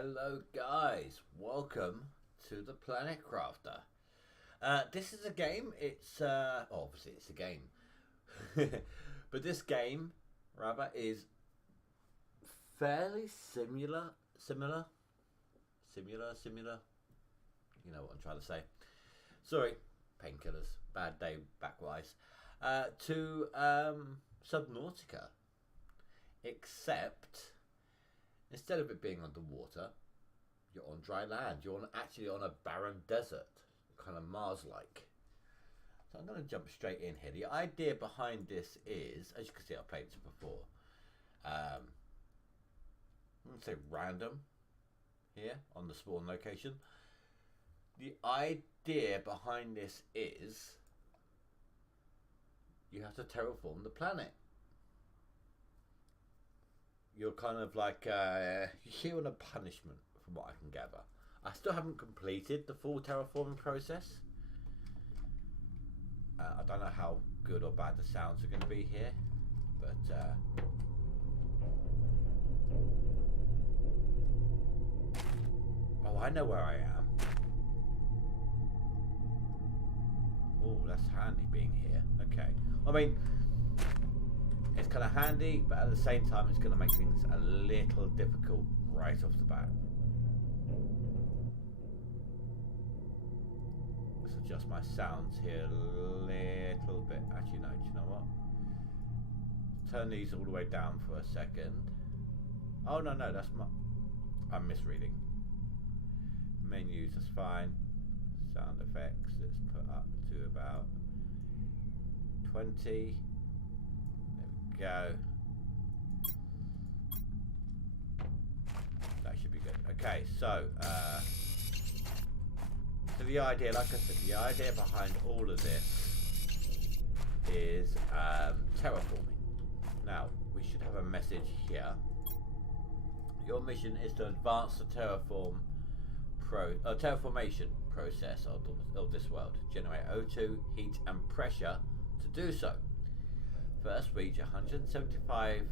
Hello guys, welcome to the Planet Crafter. This is a game, obviously it's a game, but this game, rather, is fairly similar, you know what I'm trying to say. Sorry, painkillers, bad day back-wise, to Subnautica, except instead of it being underwater, you're on dry land. You're actually on a barren desert, kind of Mars-like. So I'm going to jump straight in here. The idea behind this is, as you can see, I've played this before. I'm going to say random here on the spawn location. The idea behind this is you have to terraform the planet. You're kind of like, you're here on a punishment, from what I can gather. I still haven't completed the full terraforming process. I don't know how good or bad the sounds are going to be here, but oh, I know where I am. Oh, that's handy being here. Okay, I mean, it's kind of handy, but at the same time, it's going to make things a little difficult right off the bat. Let's adjust my sounds here a little bit. Actually, no, do you know what? Turn these all the way down for a second. Oh, no, that's my... I'm misreading. Menus, that's fine. Sound effects, let's put up to about 20. Go. That should be good. Okay, so the idea, like I said, the idea behind all of this is terraforming. Now, we should have a message here. Your mission is to advance the terraformation process of this world. Generate O2, heat, and pressure to do so. First, reach 175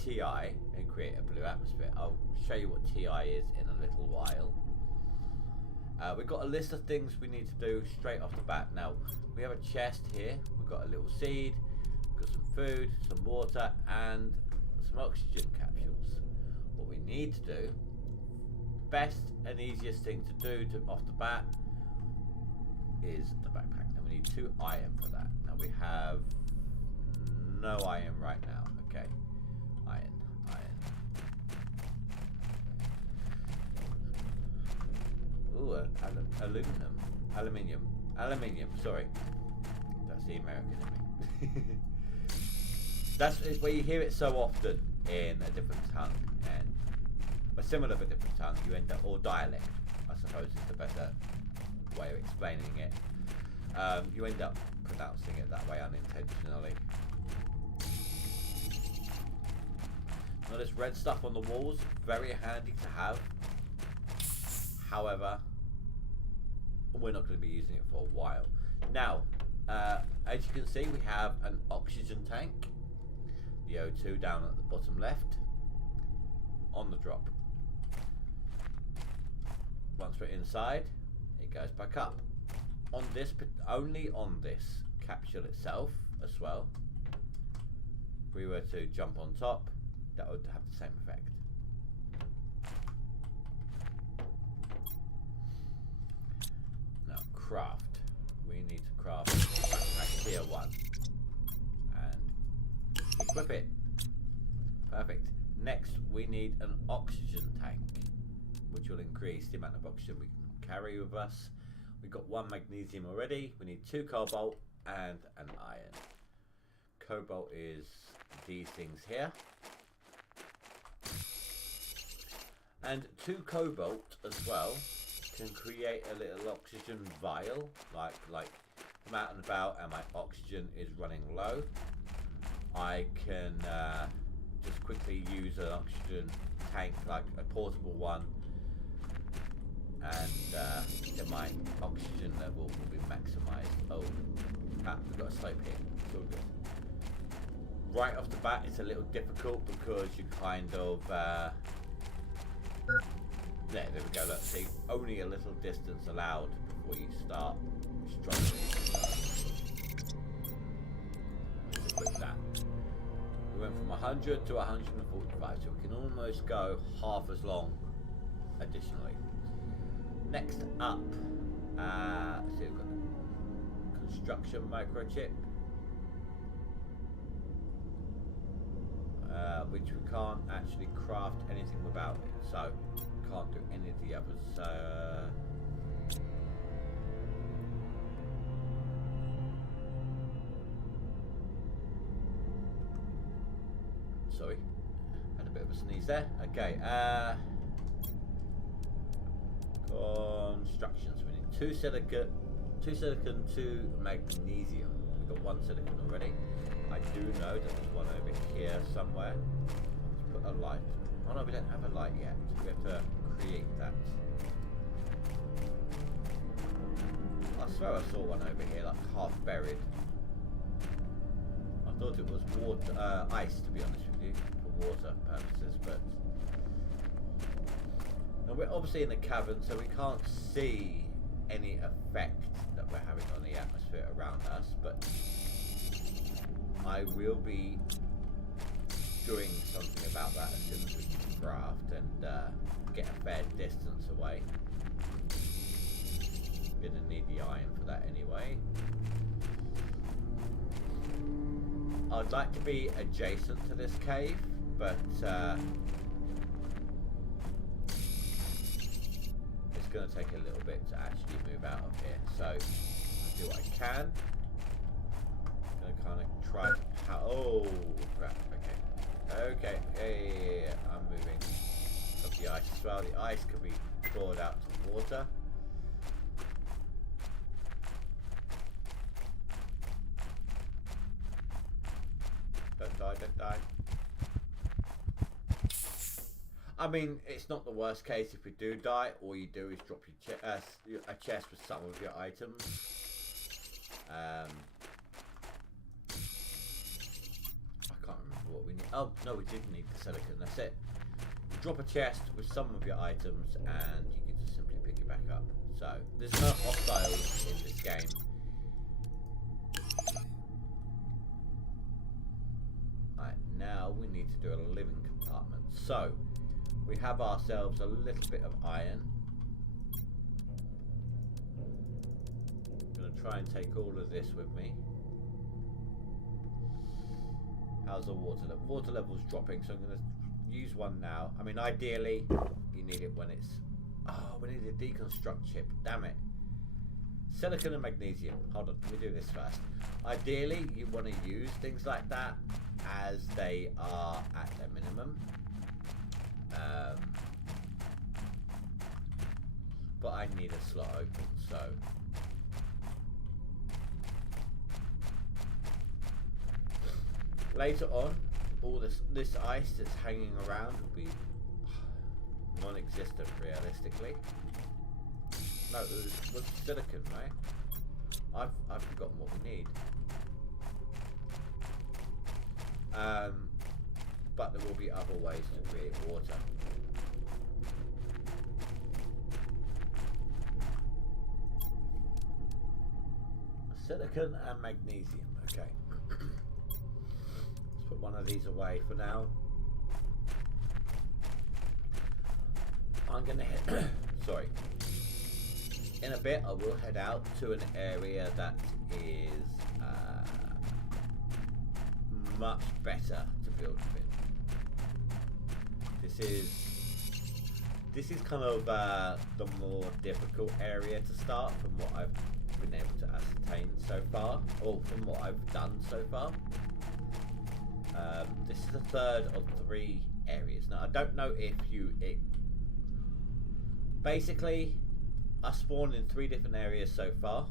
Ti and create a blue atmosphere. I'll show you what Ti is in a little while. We've got a list of things we need to do straight off the bat. Now, we have a chest here. We've got a little seed, we've got some food, some water, and some oxygen capsules. What we need to do, best and easiest thing to do off the bat, is the backpack. Now, we need 2 iron for that. Now, we have no iron right now. Okay, iron. Ooh, aluminium. Sorry, that's the American in me. That's where you hear it so often in a different tongue, and a similar but different tongue. You end up, or dialect, I suppose is the better way of explaining it. You end up pronouncing it that way unintentionally. Now, this red stuff on the walls, very handy to have. However, we're not going to be using it for a while. Now, as you can see, we have an oxygen tank. The O2 down at the bottom left. On the drop. Once we're inside, it goes back up. On this, only on this capsule itself as well. If we were to jump on top, that would have the same effect. Now, craft. We need to craft backpack tier 1 and equip it. Perfect. Next, we need an oxygen tank, which will increase the amount of oxygen we can carry with us. We've got 1 magnesium already. We need 2 cobalt and an iron. Cobalt is these things here. And 2 cobalt as well can create a little oxygen vial, like I'm out and about and my oxygen is running low. I can just quickly use an oxygen tank, like a portable one, and then my oxygen level will be maximised. Oh, we've got a slope here. It's all good. Right off the bat, it's a little difficult because you kind of There we go. Look, see, only a little distance allowed before you start struggling. Let's equip that. We went from 100 to 145, so we can almost go half as long additionally. Next up, see, we've got the construction microchip, which we can't actually craft anything without it, so can't do any of the others. Sorry, had a bit of a sneeze there. Okay, constructions. We need two silicon, 2 magnesium. We've got 1 silicon already. I do know that there's one over here somewhere. Let's put a light. Oh no, we don't have a light yet. We have to create that. I swear I saw one over here, like half buried. I thought it was water, ice, to be honest with you, for water purposes, but now we're obviously in a cavern, so we can't see any effect that we're having on the atmosphere around us, but I will be doing something about that as soon as we can craft and get a fair distance away. Gonna need the iron for that anyway. I'd like to be adjacent to this cave, but it's going to take a little bit to actually move out of here. So I'll do what I can. I'm going to kind of try to oh crap, okay, yeah, I'm moving up the ice as well. The ice could be poured out to water. Don't die. I mean, it's not the worst case if we do die. All you do is drop your a chest with some of your items. I can't remember what we need. Oh no, we didn't need the silicon. That's it. You drop a chest with some of your items, and you can just simply pick it back up. So there's no hostiles in this game. Now we need to do a living compartment. So we have ourselves a little bit of iron. I'm going to try and take all of this with me. How's the water level? Water level's dropping, so I'm going to use one now. I mean, ideally, you need it when it's... Oh, we need a deconstruct chip. Damn it. Silicon and magnesium. Hold on, let me do this first. Ideally, you want to use things like that as they are at their minimum. But I need a slot open, so later on, all this ice that's hanging around will be non-existent realistically. No, it was silicon, right? I've forgotten what we need. But there will be other ways to create water. Silicon and magnesium. Okay. Let's put one of these away for now. I'm gonna head. Sorry. In a bit, I will head out to an area that is much better to build within. This is kind of the more difficult area to start from what I've been able to ascertain so far, or from what I've done so far. This is the third of 3 areas. Now I don't know if basically I spawned in 3 different areas so far.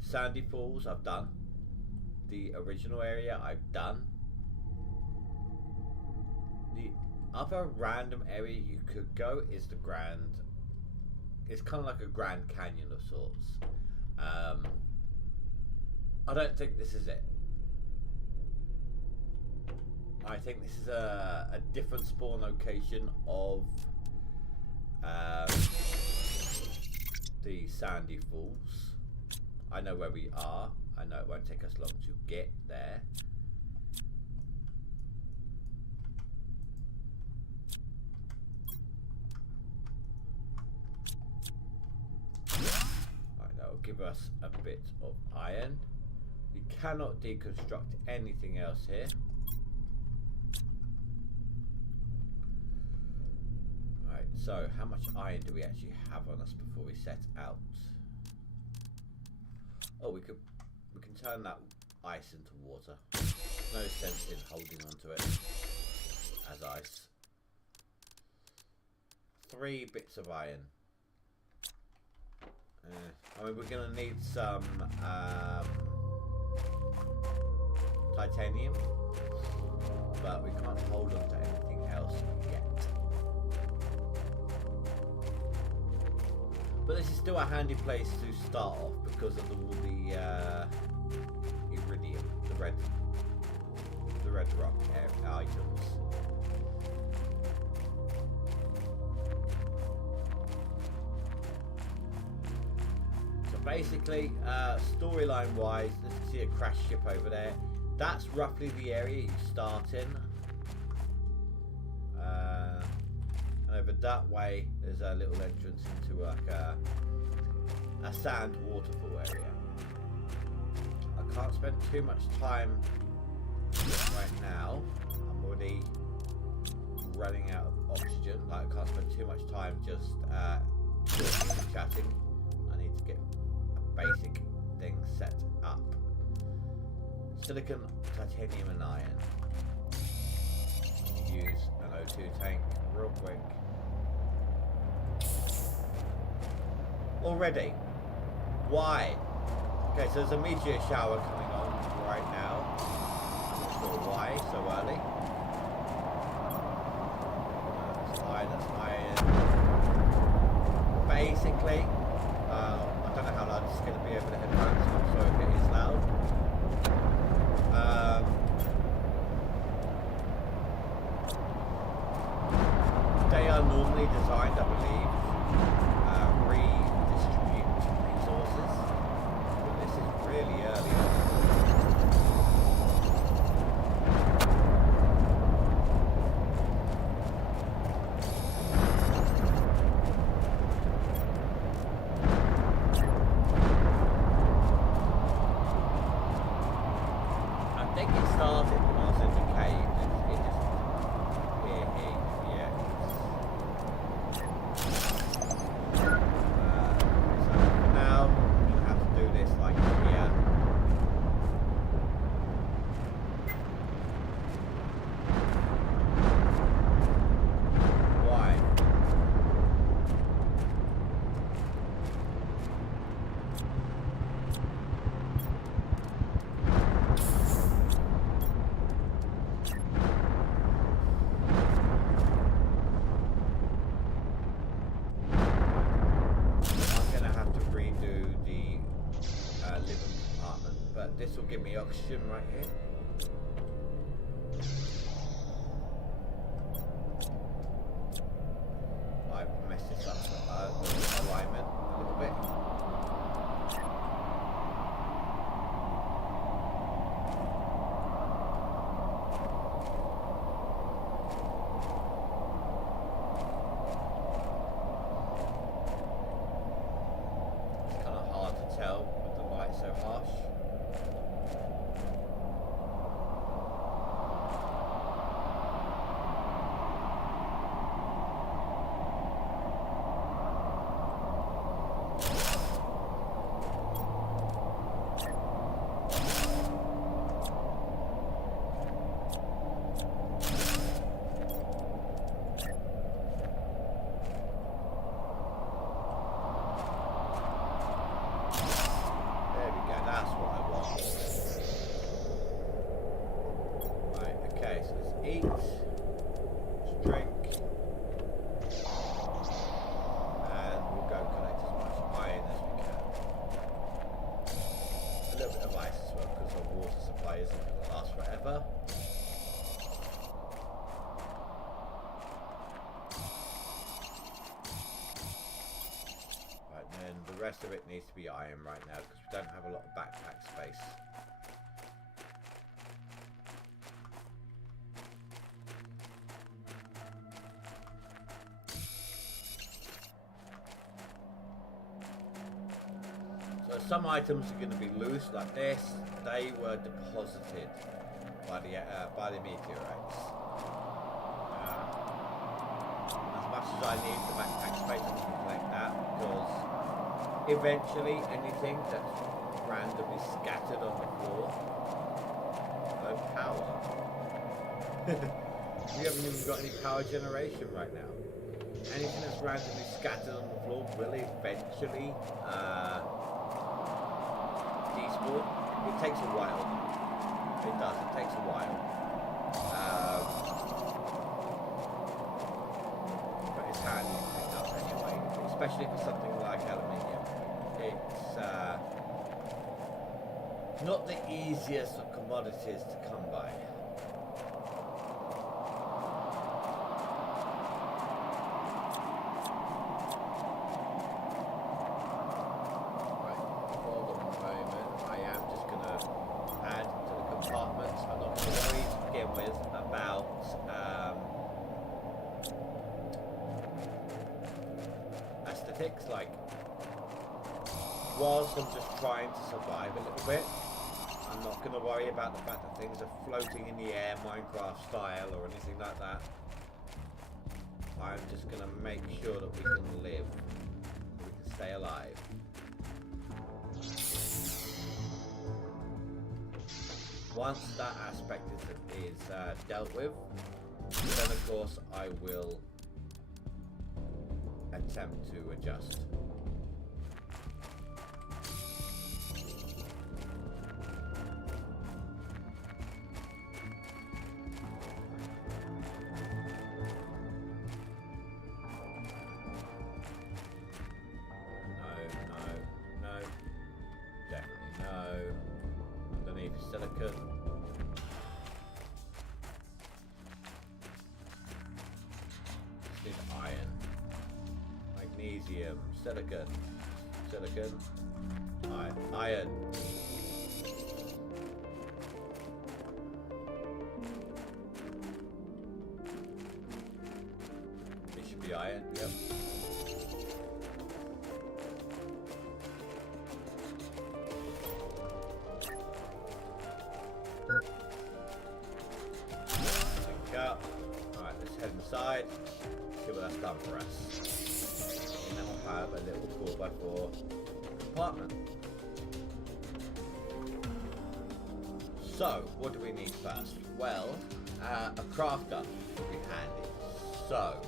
Sandy Falls I've done. The original area I've done. The other random area you could go is the Grand. It's kind of like a Grand Canyon of sorts. I don't think this is it. I think this is a different spawn location of the Sandy Falls. I know where we are. I know it won't take us long to get there. Right, that will give us a bit of iron. We cannot deconstruct anything else here. Right, so how much iron do we actually have on us before we set out? Oh, we can turn that ice into water. No sense in holding onto it as ice. 3 bits of iron. I mean, we're gonna need some titanium, but we can't hold on to anything else yet. But this is still a handy place to start off because of all the iridium, the red rock items. So basically, storyline wise, let's see a crash ship over there. That's roughly the area you start in. And over that way, there's a little entrance into like a sand waterfall area. I can't spend too much time right now. I'm already running out of oxygen. Like, I can't spend too much time just talking and chatting. I need to get a basic thing set up. Silicon, titanium and iron. Use an O2 tank real quick. Already? Why? Okay, so there's a meteor shower coming on right now. I'm not sure why so early. That's iron. Basically, I don't know how loud this is going to be over the headphones, so I'm sorry if it is loud. They are normally designed, I believe, redistribute resources, but this is really early on. I think it started when I was in the cave. It just yeah. So for now, I'm gonna have to do this like here. Why? This will give me oxygen right here. I've messed this up the alignment a little bit. It's kind of hard to tell with the light so harsh. rest of it needs to be iron right now because we don't have a lot of backpack space. So some items are going to be loose like this. They were deposited by the meteorites. As much as I need the backpack space, I'm going to collect that because eventually anything that's randomly scattered on the floor, no power. We haven't even got any power generation right now. Anything that's randomly scattered on the floor will eventually despawn. It takes a while. It does. It takes a while. But it's handy to pick up anyway, especially for something like aluminium. It's not the easiest of commodities to come by. Like, whilst I'm just trying to survive a little bit, I'm not going to worry about the fact that things are floating in the air Minecraft style or anything like that. I'm just going to make sure that we can live, we can stay alive. Once that aspect is dealt with, then of course I will attempt to adjust. No, definitely no. Underneath silicon. Just need iron. Magnesium, silicon, iron. It should be iron, yep. Link up. Alright, let's head inside, see what that's done for us. Now I have a little 4x4 compartment. So, what do we need first? Well, a crafter would be handy. So,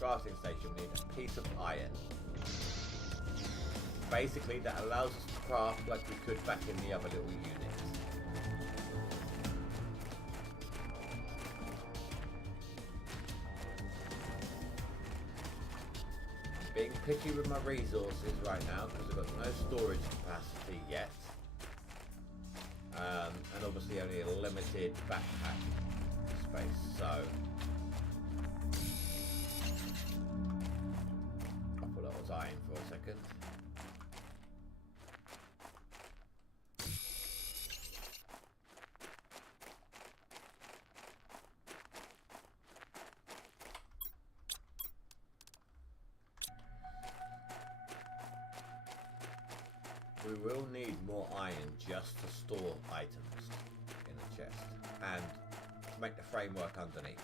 crafting station, we need a piece of iron. Basically, that allows us to craft like we could back in the other little units. Being picky with my resources right now because I've got no storage capacity yet, and obviously only a limited backpack space, so I'll put that was iron for a second. We will need more iron just to store items in the chest and make the framework underneath.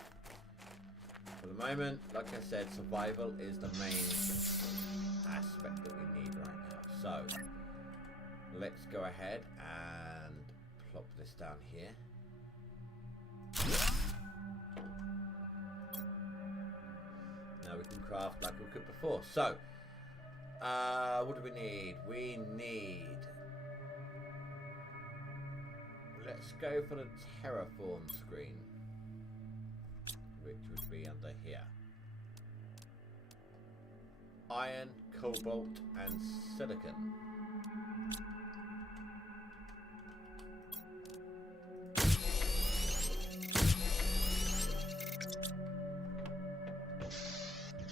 For the moment, like I said, survival is the main aspect that we need right now. So let's go ahead and plop this down here. Now we can craft like we could before. So what do we need? We need... Let's go for the terraform screen, which would be under here. Iron, cobalt, and silicon.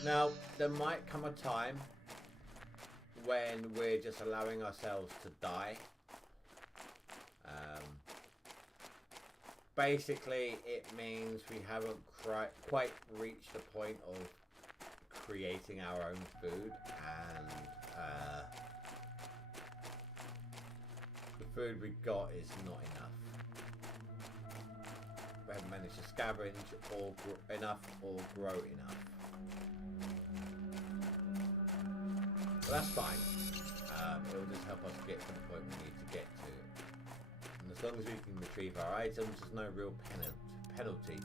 Now, there might come a time when we're just allowing ourselves to die. Basically, it means we haven't quite reached the point of creating our own food, and the food we got is not enough. We haven't managed to scavenge or enough or grow enough. But that's fine. It will just help us get to the point we need to get to. And as long as we can retrieve our items, there's no real penalty.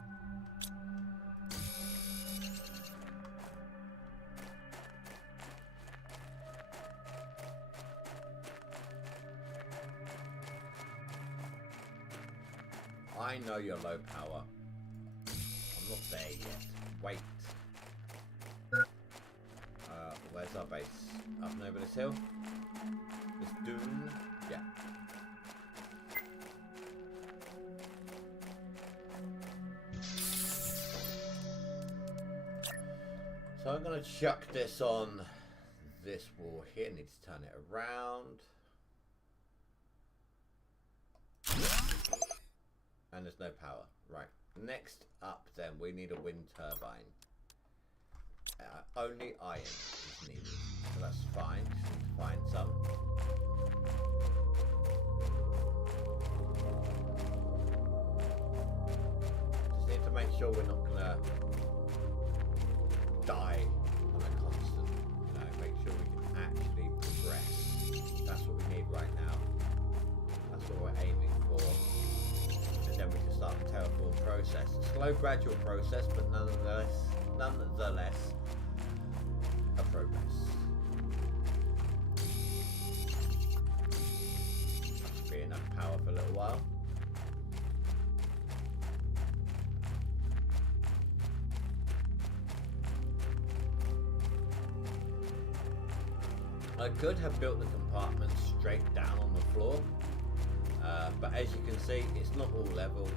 I know you're low power. I'm not there yet. Wait. Where's our base? Up and over this hill? This dune? Yeah. So I'm going to chuck this on this wall here. Need to turn it around. And there's no power. Right. Next up then, we need a wind turbine. Only iron is needed. So that's fine. Just need to find some. Just need to make sure we're not gonna die on a constant. You know, make sure we can actually progress. That's what we need right now. That's what we're aiming for. And then we can start the terraform process. A slow, gradual process, but nonetheless a progress. That should be enough power for a little while. I could have built the compartment straight down on the floor, but as you can see, it's not all level,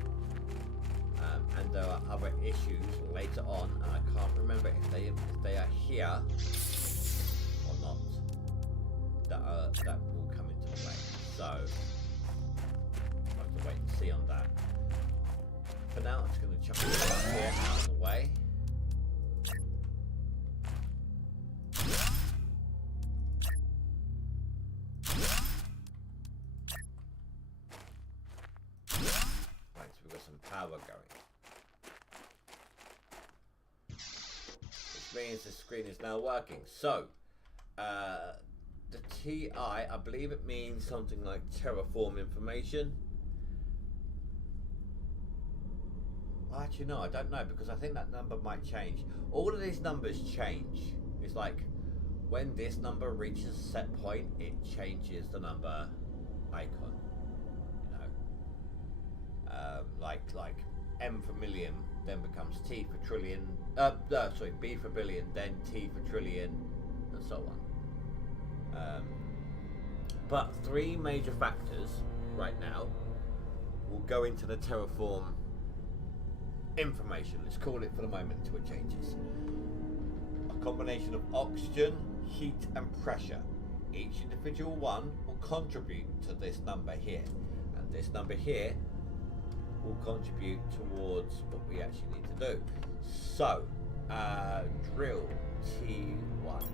and there are other issues later on, and I can't remember if they are here or not that will come into play. So I'll have to wait and see on that. For now, I'm just going to chuck it up here out of the way. Power going, which means the screen is now working. So the TI, I believe it means something like terraform information. Well, actually no, I don't know, because I think that number might change. All of these numbers change. It's like when this number reaches a set point, it changes the number icon. Like M for million, then becomes T for trillion, B for billion, then T for trillion, and so on. But three major factors right now will go into the terraform information. Let's call it for the moment until it changes. A combination of oxygen, heat, and pressure. Each individual one will contribute to this number here, and this number here will contribute towards what we actually need to do. So, drill T1. Let's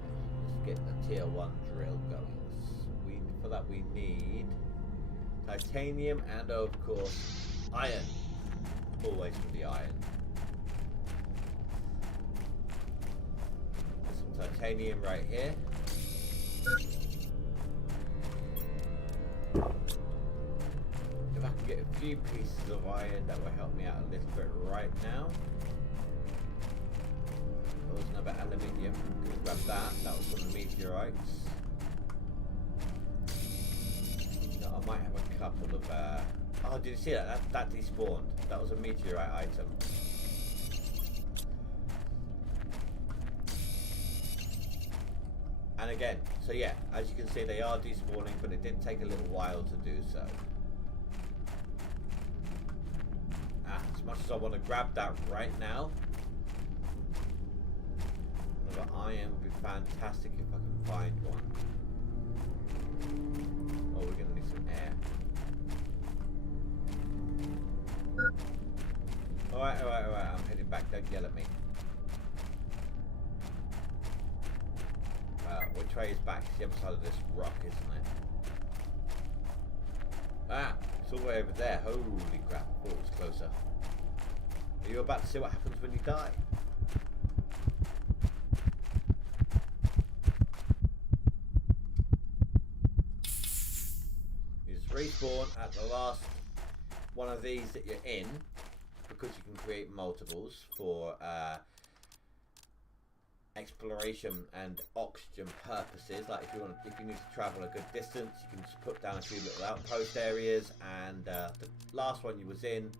get the tier 1 drill going. For that we need titanium and of course iron. Always for the iron. There's some titanium right here. If I can get a few pieces of iron, that will help me out a little bit right now. There was another aluminium. Grab that. That was from the meteorites. I might have a couple of. Oh, did you see that? That despawned. That was a meteorite item. And again, so yeah, as you can see, they are despawning, but it did take a little while to do so. As much as I want to grab that right now, Another iron would be fantastic if I can find one. Oh, we're gonna need some air. Alright, I'm heading back, don't yell at me. Which way is back? It's the other side of this rock, isn't it? Ah, it's all the way over there. Holy crap, I thought it was closer. Are you about to see what happens when you die? You just respawn at the last one of these that you're in, because you can create multiples for exploration and oxygen purposes. Like if you need to travel a good distance, you can just put down a few little outpost areas, and the last one you was in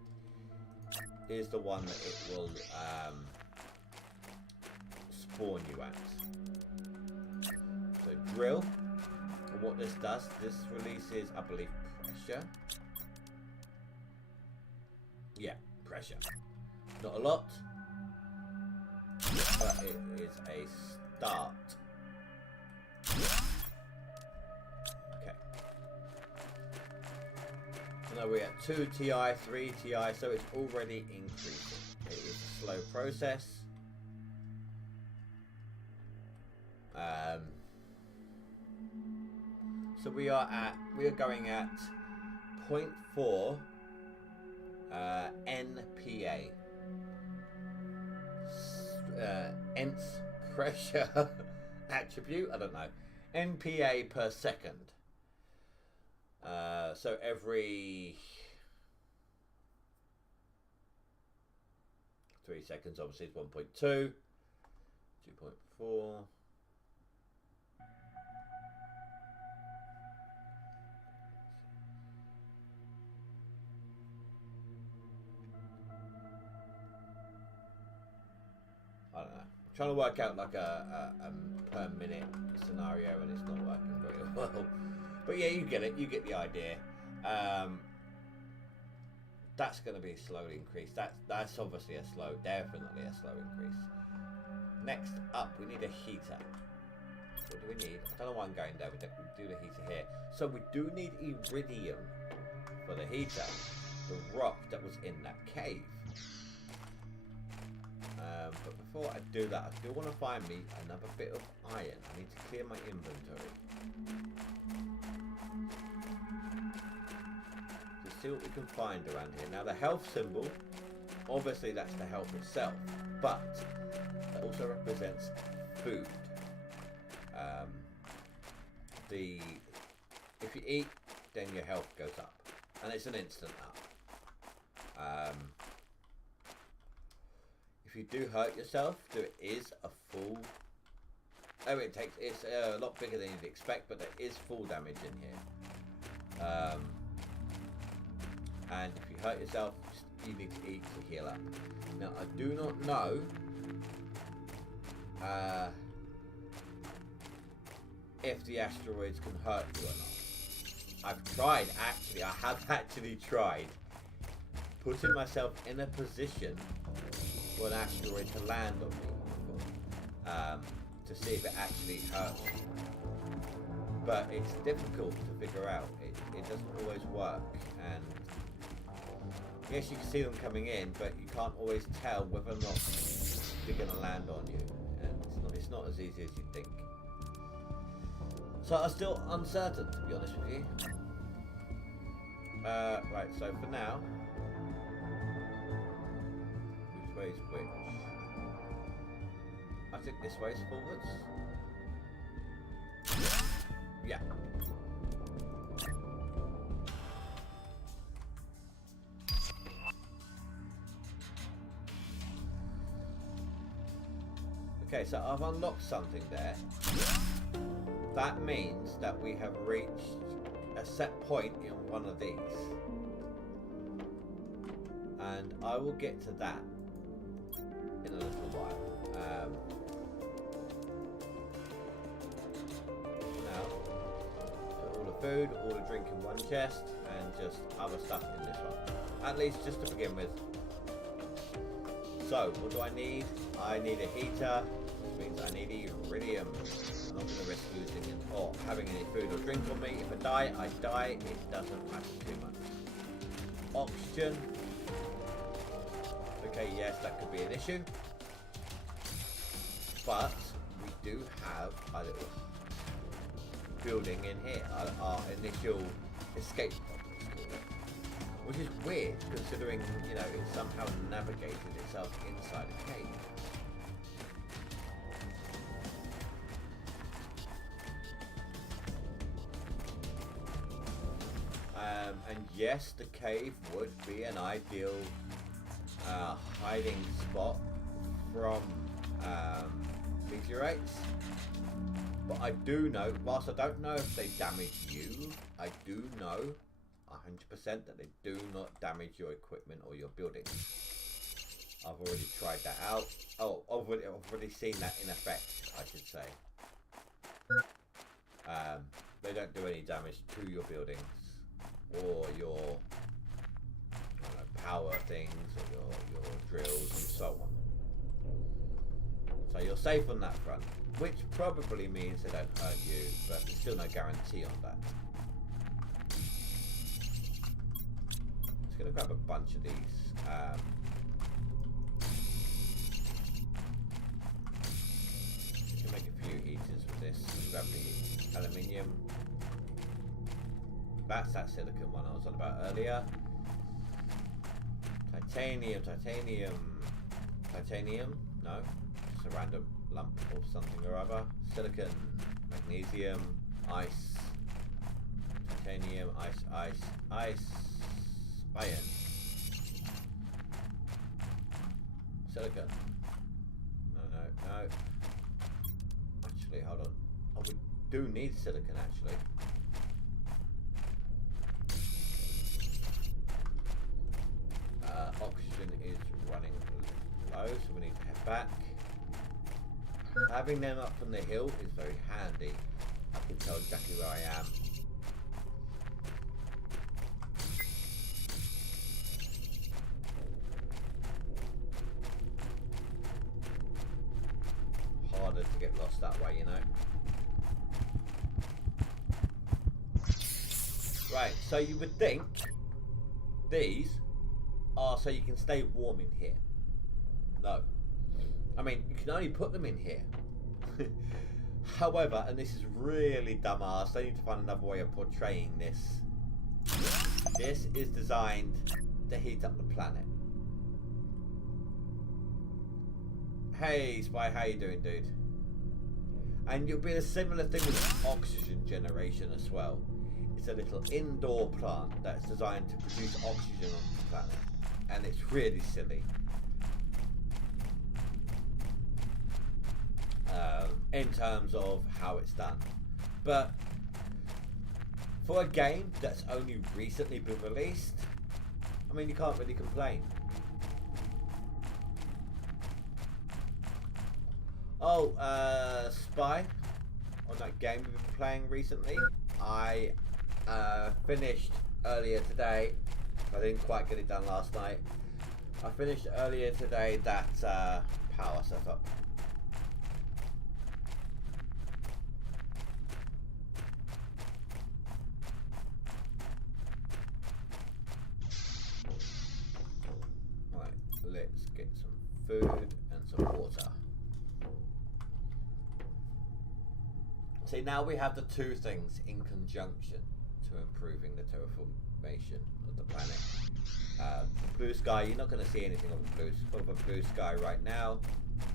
is the one that it will spawn you at. So drill, and what this does, this releases, I believe, pressure. Yeah, pressure. Not a lot, but it is a start. Okay. So now we're at 2 TI, 3 TI, so it's already increasing. It is a slow process. So we are going at 0.4 NPA. Nth pressure attribute, I don't know. NPA per second. So every 3 seconds, obviously, it's 1.2, 2.4. I don't know. I'm trying to work out like a per minute scenario, and it's not working very well. But yeah, you get it. You get the idea. That's going to be slowly increased. That's obviously definitely a slow increase. Next up, we need a heater. What do we need? I don't know why I'm going there. We do the heater here. So we do need iridium for the heater. The rock that was in that cave. But before I do that, I do want to find me another bit of iron. I need to clear my inventory. To see what we can find around here. Now the health symbol, obviously that's the health itself, but it also represents food. If you eat, then your health goes up, and it's an instant up. If you do hurt yourself, there is a full. Oh, it's a lot bigger than you'd expect, but there is full damage in here. And if you hurt yourself, you need to eat to heal up. Now, I do not know if the asteroids can hurt you or not. I've tried, actually. I have actually tried putting myself in a position for an asteroid to land on me to see if it actually hurts me. But it's difficult to figure out. It doesn't always work, and yes, you can see them coming in, but you can't always tell whether or not they're going to land on you, and it's not as easy as you think. So I'm still uncertain, to be honest with you. Right, so for now, which way is which? I think this way is forwards. Yeah. Okay, so I've unlocked something there. That means that we have reached a set point in one of these. And I will get to that in a little while. Now, put all the food, all the drink in one chest, and just other stuff in this one. At least just to begin with. So, what do I need? I need a heater, means I need iridium. I'm not going to risk losing it or having any food or drink on me. If I die, I die. It doesn't matter too much. Oxygen. Okay, yes, that could be an issue. But we do have a little building in here, our initial escape pod, let's call it. Which is weird, considering, you know, it somehow navigated itself inside a cave. And yes, the cave would be an ideal hiding spot from meteorites. But I do know, whilst I don't know if they damage you, I do know 100% that they do not damage your equipment or your buildings. I've already tried that out. Oh, I've already seen that in effect, I should say. They don't do any damage to your buildings or your power things or your drills and so on. So you're safe on that front, which probably means they don't hurt you, but there's still no guarantee on that. Just gonna grab a bunch of these. You can make a few heaters with this. Grab the aluminium. That's that silicon one I was on about earlier. Titanium, no, just a random lump of something or other. Silicon, magnesium, ice, titanium, ice, iron, silicon. No. Actually, hold on. Oh, we do need silicon actually. Oxygen is running low, so we need to head back. Having them up from the hill is very handy. I can tell exactly where I am. Harder to get lost that way, you know. Right, so you would think these are so you can stay warm in here. No. I mean, you can only put them in here. However, and this is really dumbass, I need to find another way of portraying this. This is designed to heat up the planet. Hey, Spy, how you doing, dude? And you'll be a similar thing with oxygen generation as well. It's a little indoor plant that's designed to produce oxygen on the planet. And it's really silly. In terms of how it's done. But for a game that's only recently been released, I mean, you can't really complain. Oh, Spy, on that game we've been playing recently, I finished earlier today. I didn't quite get it done last night. I finished earlier today that power setup. Right, let's get some food and some water. See, now we have the two things in conjunction to improving the terraformation of the planet. Blue sky, you're not going to see anything of a blue sky right now.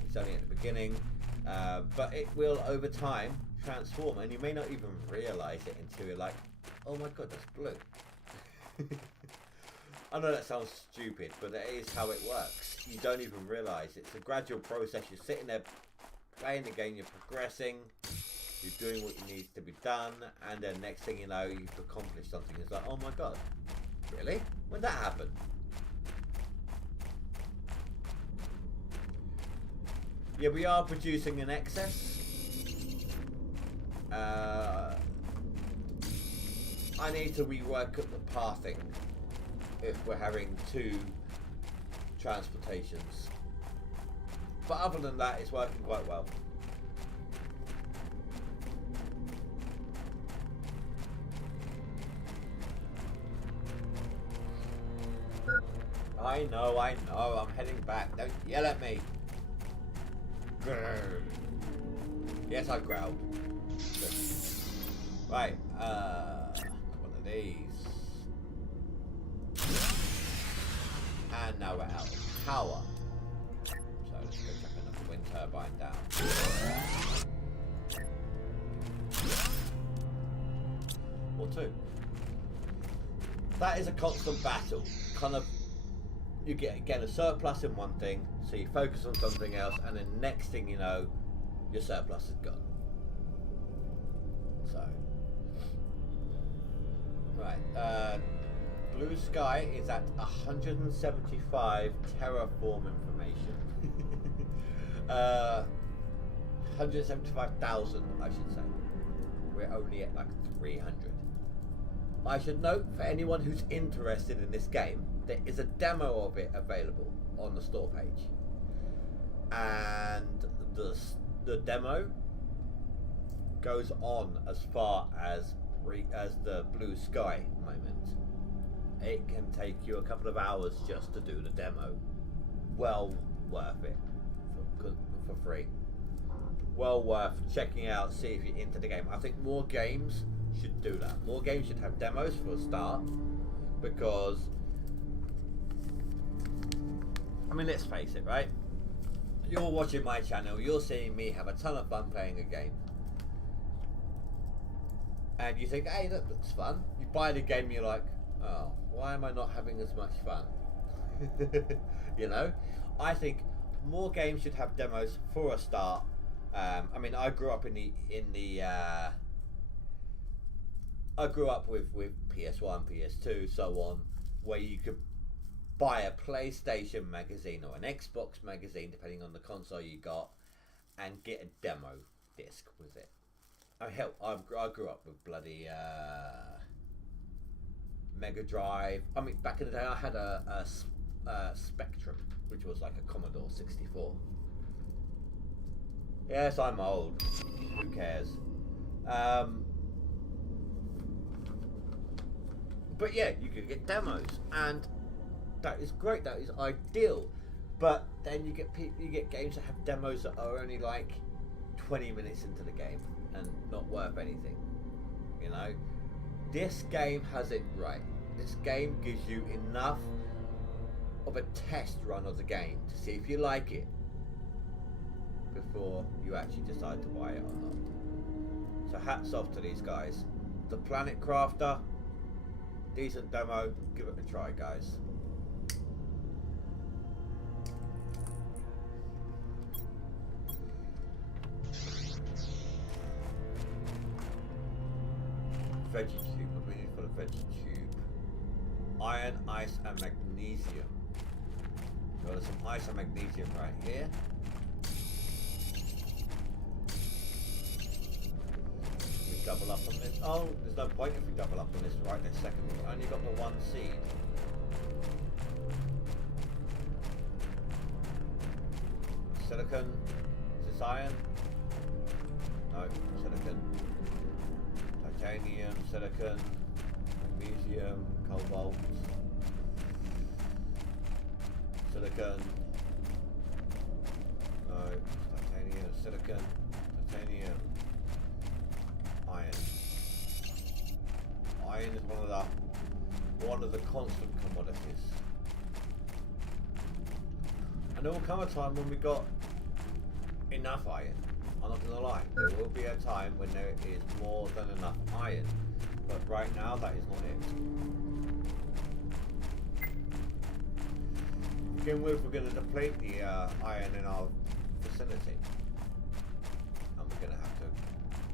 It's only at the beginning. But it will, over time, transform. And you may not even realise it until you're like, oh my god, that's blue. I know that sounds stupid, but that is how it works. You don't even realise. It's a gradual process. You're sitting there playing the game, you're progressing. You're doing what needs to be done, and then next thing you know, you've accomplished something. It's like, oh my god, really? When did that happen? Yeah, we are producing an excess. I need to rework at the pathing if we're having two transportations. But other than that, it's working quite well. I know, I'm heading back. Don't yell at me. Grr. Yes, I growled. Good. Right, one of these. And now we're out of power. So let's go chuck another wind turbine down. Or two. That is a constant battle. Kind of, you get a surplus in one thing, so you focus on something else, and then next thing you know, your surplus is gone. So, right, blue sky is at 175 terraform information. 175,000, I should say. We're only at like 300. I should note, for anyone who's interested in this game, there is a demo of it available on the store page. And the demo goes on as far as the blue sky moment. It can take you a couple of hours just to do the demo. Well worth it for free. Well worth checking out, see if you're into the game. I think more games should do that. More games should have demos for a start, because I mean, let's face it, right? You're watching my channel, you're seeing me have a ton of fun playing a game, and you think, hey, that looks fun. You buy the game, you're like, oh, why am I not having as much fun? You know, I think more games should have demos for a start. I mean, I grew up I grew up with PS1, PS2, so on, where you could buy a PlayStation magazine or an Xbox magazine, depending on the console you got, and get a demo disc with it. I mean, hell, I grew up with bloody Mega Drive. I mean, back in the day, I had a Spectrum, which was like a Commodore 64. Yes, I'm old. Who cares? But yeah, you can get demos, and that is great. That is ideal. But then you get games that have demos that are only like 20 minutes into the game and not worth anything. You know, this game has it right. This game gives you enough of a test run of the game to see if you like it before you actually decide to buy it or not. So hats off to these guys. The Planet Crafter, decent demo, give it a try, guys. Veggie tube, what do we need for the veggie tube? Iron, ice and magnesium. So there's some ice and magnesium right here. We double up on this. Oh, there's no point if we double up on this right this second. We've only got the one seed. Silicon. Is this iron? No, silicon. Titanium, silicon, magnesium, cobalt, silicon. No, titanium, silicon, titanium, iron. Iron is one of the constant commodities. And there will come a time when we got enough iron. I'm not going to lie, there will be a time when there is more than enough iron, but right now that is not it. To begin with, we're going to deplete the iron in our vicinity, and we're going to have to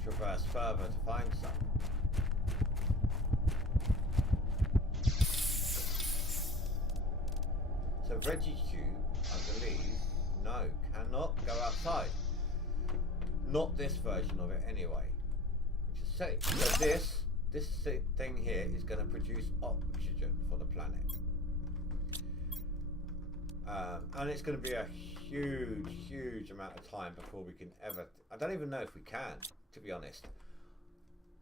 traverse further to find some. So veggie tube, I believe, no, cannot go outside. Not this version of it anyway, which is safe. So this thing here is going to produce oxygen for the planet, and it's going to be a huge amount of time before we can ever. I don't even know if we can, to be honest.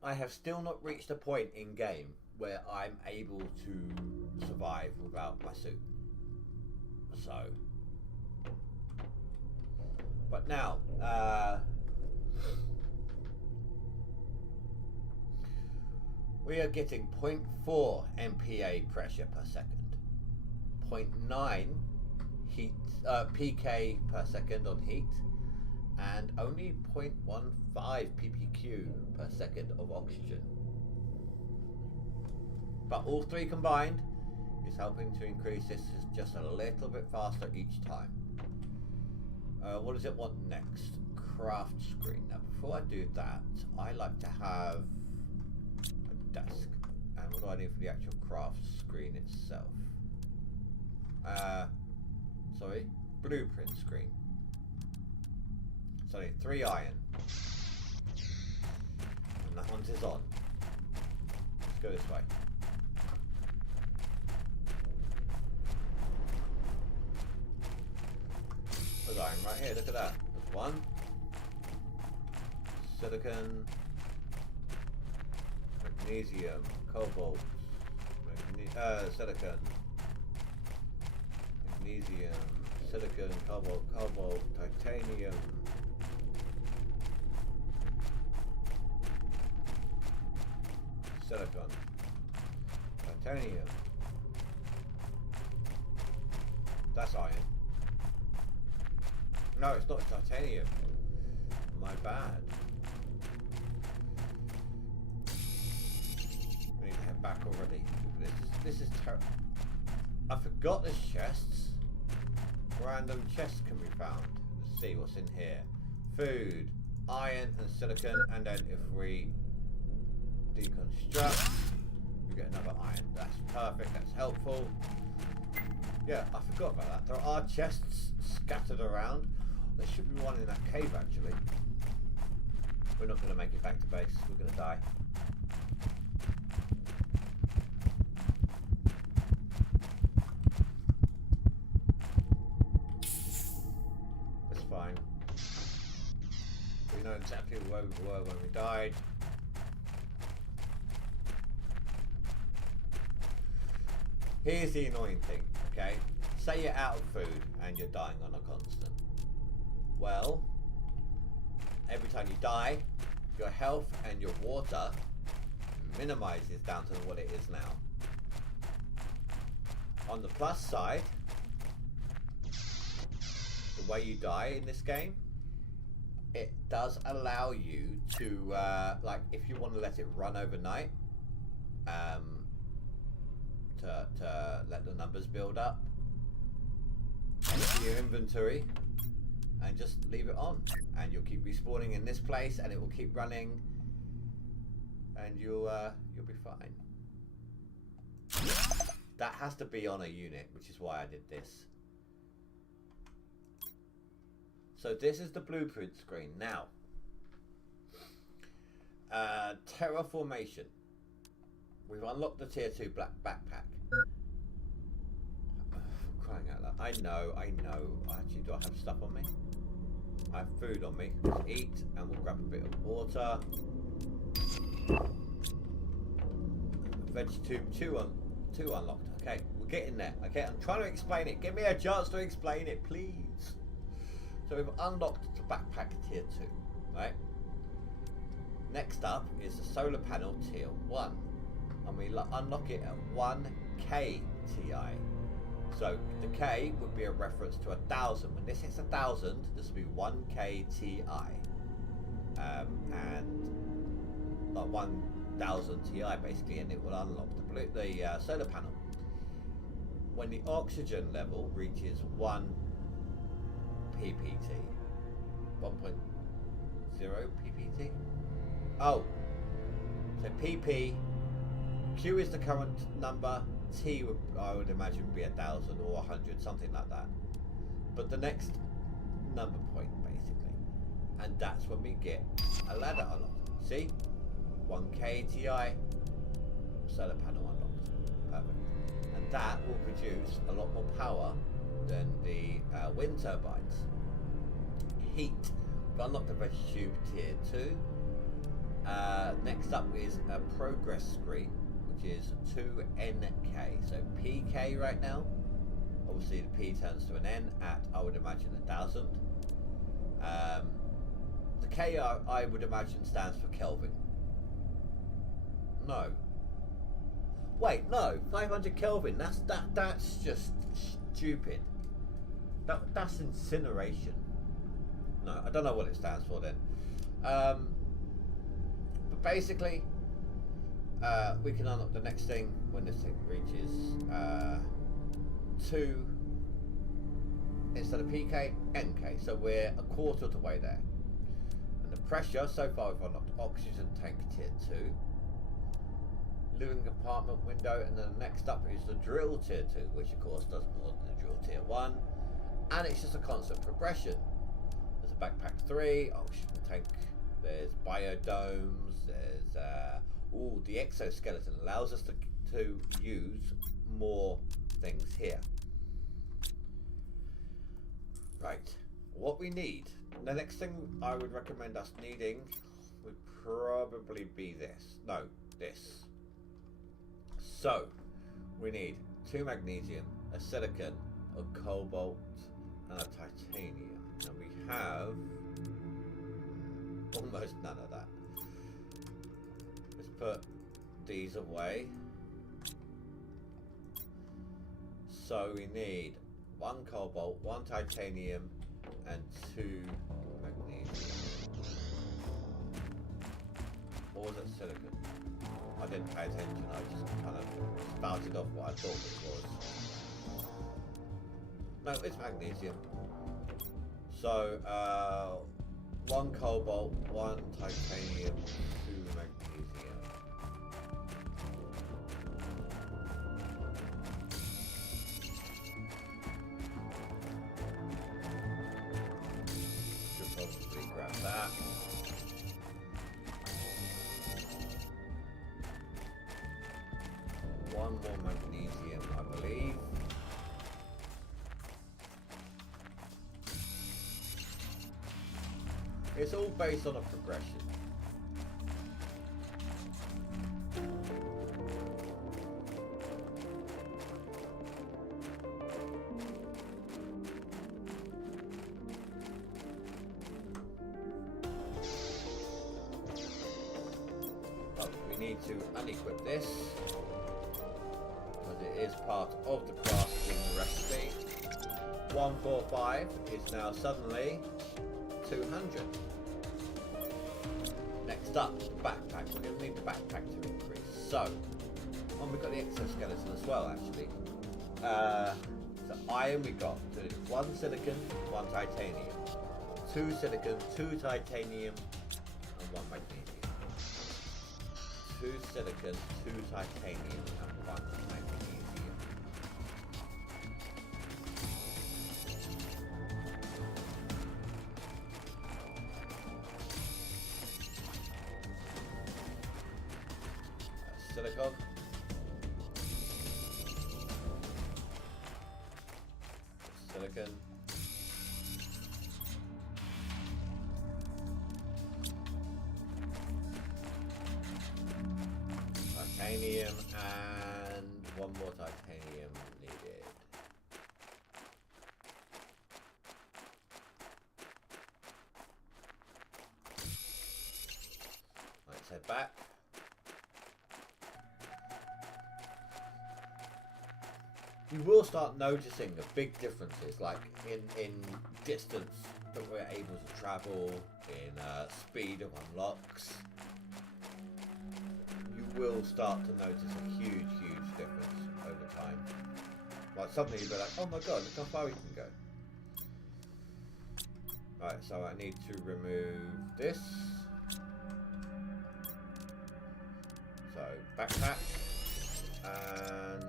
I have still not reached a point in game where I'm able to survive without my suit. So, but now, we are getting 0.4 MPa pressure per second, 0.9 heat pk per second on heat, and only 0.15 ppq per second of oxygen. But all three combined is helping to increase this just a little bit faster each time. What does it want next? Craft screen. Now before I do that, I like to have a desk. And what do I need for the actual craft screen itself? Sorry, blueprint screen. So I need 3 iron. And that hunt is on. Let's go this way. There's iron right here, look at that. There's 1. Silicon. Magnesium. Cobalt. Silicon. Magnesium. Silicon. Cobalt. Titanium. Silicon. Titanium. That's iron. No, it's not titanium. My bad. We need to head back already. This is terrible. I forgot there's chests. Random chests can be found. Let's see what's in here. Food, iron and silicon, and then if we deconstruct, we get another iron. That's perfect, that's helpful. Yeah, I forgot about that. There are chests scattered around. There should be one in that cave actually. We're not going to make it back to base. We're going to die. It's fine. We know exactly where we were when we died. Here's the annoying thing, okay? Say you're out of food and you're dying on a constant. Well, every time you die, your health and your water minimizes down to what it is now. On the plus side, the way you die in this game, it does allow you to, like, if you want to let it run overnight, to let the numbers build up, empty your inventory, and just leave it on, and you'll keep respawning in this place, and it will keep running, and you'll be fine. That has to be on a unit, which is why I did this. So this is the blueprint screen now. Terraformation. We've unlocked the tier 2 black backpack. Crying out loud. I know. Actually, do I have stuff on me? I have food on me. Let's eat, and we'll grab a bit of water. Veg tube 2 unlocked. Okay, we're getting there. Okay, I'm trying to explain it. Give me a chance to explain it, please. So we've unlocked the backpack tier 2, right? Next up is the solar panel tier 1. And we unlock it at 1k TI. So the K would be a reference to 1,000. When this hits 1,000, this will be 1k TI. And like 1,000 TI basically, and it will unlock the solar panel. When the oxygen level reaches 1 PPT, 1.0 PPT. Oh, so PP. Q is the current number. T would, I would imagine, would be 1,000 or 100, something like that. But the next number point, basically, and that's when we get a ladder unlocked. See, 1k TI, solar panel unlocked. Perfect. And that will produce a lot more power than the wind turbines. Heat. We've unlocked the veg tube tier 2. Next up is a progress screen, which is 2NK. So PK right now, Obviously the P turns to an N at, I would imagine, 1,000. The K, I would imagine, stands for Kelvin. No. Wait, no, 500 Kelvin. That's just stupid. That's incineration. No, I don't know what it stands for then. But basically, we can unlock the next thing when this thing reaches 2 instead of PK, NK. So we're a quarter of the way there. And the pressure, so far we've unlocked oxygen tank tier 2, living apartment window, and then the next up is the drill tier 2, which of course does more than the drill tier 1. And it's just a constant progression. There's a backpack 3, oxygen tank, there's biodomes, there's the exoskeleton allows us to use more things here. Right, what we need, the next thing I would recommend us needing would probably be this. No, this. So, we need 2 magnesium, a silicon, a cobalt, and a titanium. And we have almost none of that. Let's put these away. So we need 1 cobalt, 1 titanium, and 2 magnesium. Or was it silicon? I didn't pay attention, I just kind of started off what I thought it was. No, it's magnesium. So, 1 cobalt, 1 titanium, 2 magnesium. Should probably grab that. One more magnesium, I believe. It's all based on a progression. But we need to unequip this, because it is part of the crafting recipe. 145 is now suddenly 200. Next up, the backpack. We're going to need the backpack to increase. So, we've got the exoskeleton as well, actually. So iron we got. So it's 1 silicon, 1 titanium. 2 silicon, 2 titanium, and 1 magnesium. 2 silicon, 2 titanium, and 1 magnesium. Silicon. Silicon. Titanium, and 1 more titanium needed. Let's head back. You will start noticing the big differences, like in distance that we're able to travel, in speed of unlocks. You will start to notice a huge difference over time. Like suddenly you'll be like, oh my god, look how far we can go. Right, so I need to remove this. So backpack and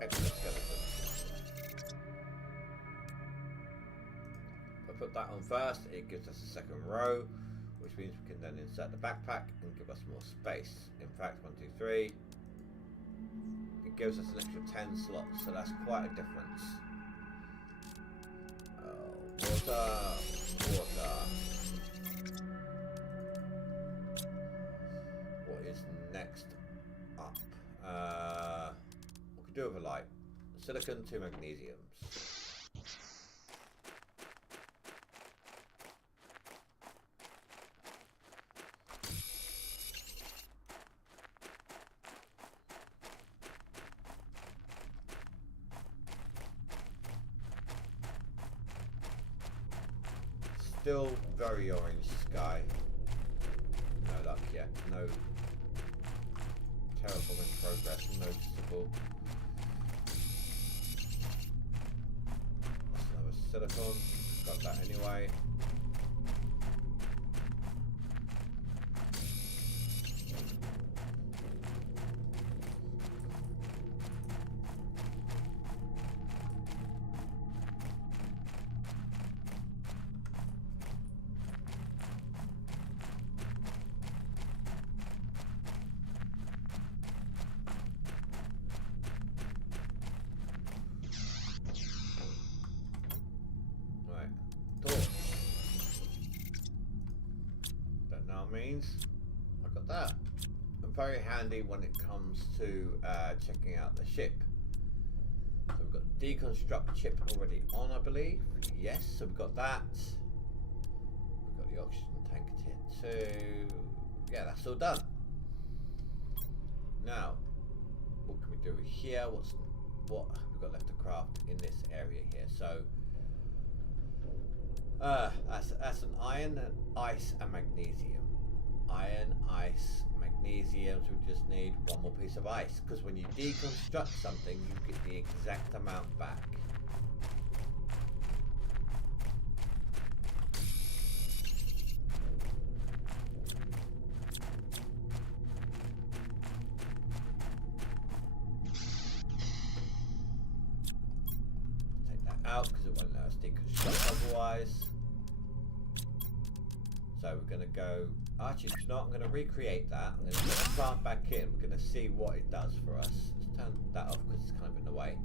exoskeleton. If I put that on first, it gives us a second row, which means we can then insert the backpack and give us more space. In fact, 1, 2, 3. It gives us an extra 10 slots, so that's quite a difference. Water. What is next up? We could do with a light. silicon, 2 magnesiums. Still very orange sky. No luck yet. No terraforming progress noticeable. That's another silicon. Got that anyway. Means I got that. I'm very handy when it comes to checking out the ship. So we've got deconstruct chip already on, I believe. Yes, so we've got that. We've got the oxygen tank here too. Yeah, that's all done. Now, what can we do here? What have we got left to craft in this area here? So that's an iron, an ice, and magnesium. Iron, ice, magnesium, so we just need one more piece of ice, because when you deconstruct something you get the exact amount back. Take that out because it won't let us deconstruct otherwise. So we're going to go, actually, you know what, I'm going to recreate that. I'm going to put the plant back in. We're going to see what it does for us. Let's turn that off because it's kind of in the way.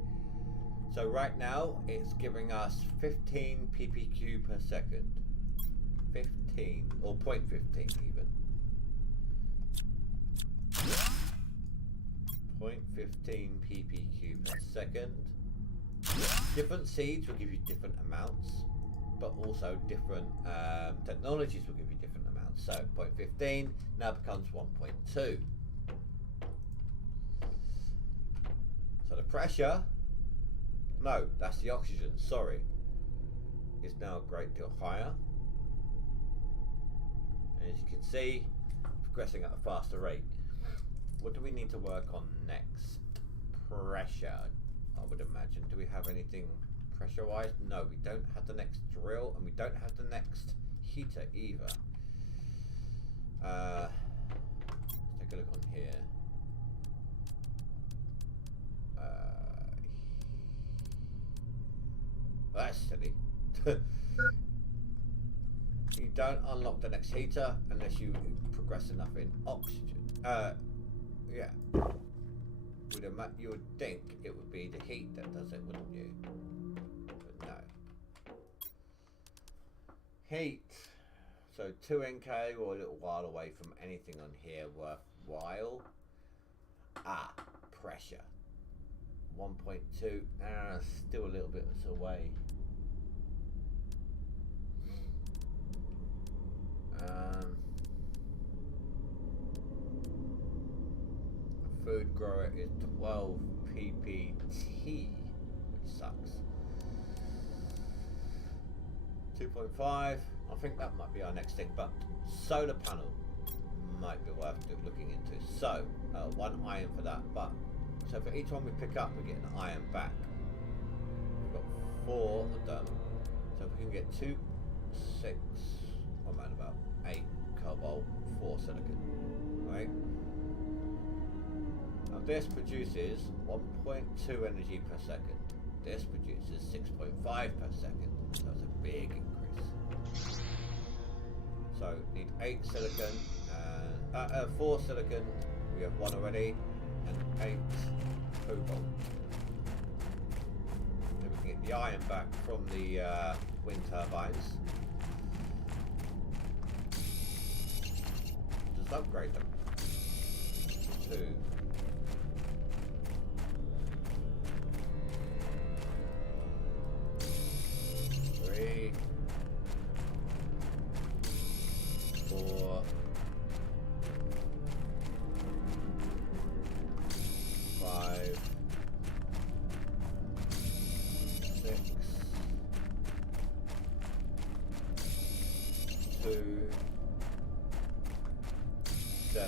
So right now, it's giving us 15 ppq per second. 15, or 0.15 even. 0.15 ppq per second. Different seeds will give you different amounts, but also different technologies will give you different amounts. So 0.15 now becomes 1.2. So the pressure, no, that's the oxygen, sorry, is now a great deal higher. And as you can see, progressing at a faster rate. What do we need to work on next? Pressure, I would imagine. Do we have anything pressure wise? No, we don't have the next drill, and we don't have the next heater either. Let's take a look on here. That's silly. You don't unlock the next heater unless you progress enough in oxygen. Yeah. You would think it would be the heat that does it, wouldn't you? But no. Heat. So 2 NK or a little while away from anything on here worthwhile. Pressure. 1.2. Still a little bit away. Food grower is 12 ppt, which sucks. 2.5. I think that might be our next thing, but solar panel might be worth looking into. So 1 iron for that, but so for each one we pick up, we get an iron back. We've got 4 of them, so if we can get 2, 6, I'm at about 8 cobalt, 4 silicon, right? Now this produces 1.2 energy per second. This produces 6.5 per second. So that's a big increase. So need 8 silicon, 4 silicon. We have 1 already, and 8 cobalt. Then we can get the iron back from the wind turbines. Just upgrade them. 2.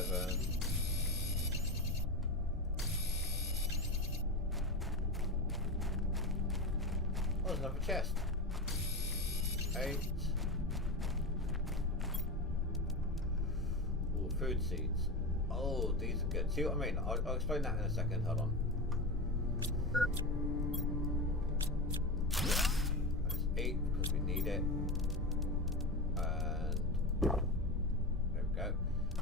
7. Oh, there's another chest. 8. Ooh, food seeds. Oh, these are good. See what I mean? I'll explain that in a second. Hold on. Let's eat because we need it. And there we go.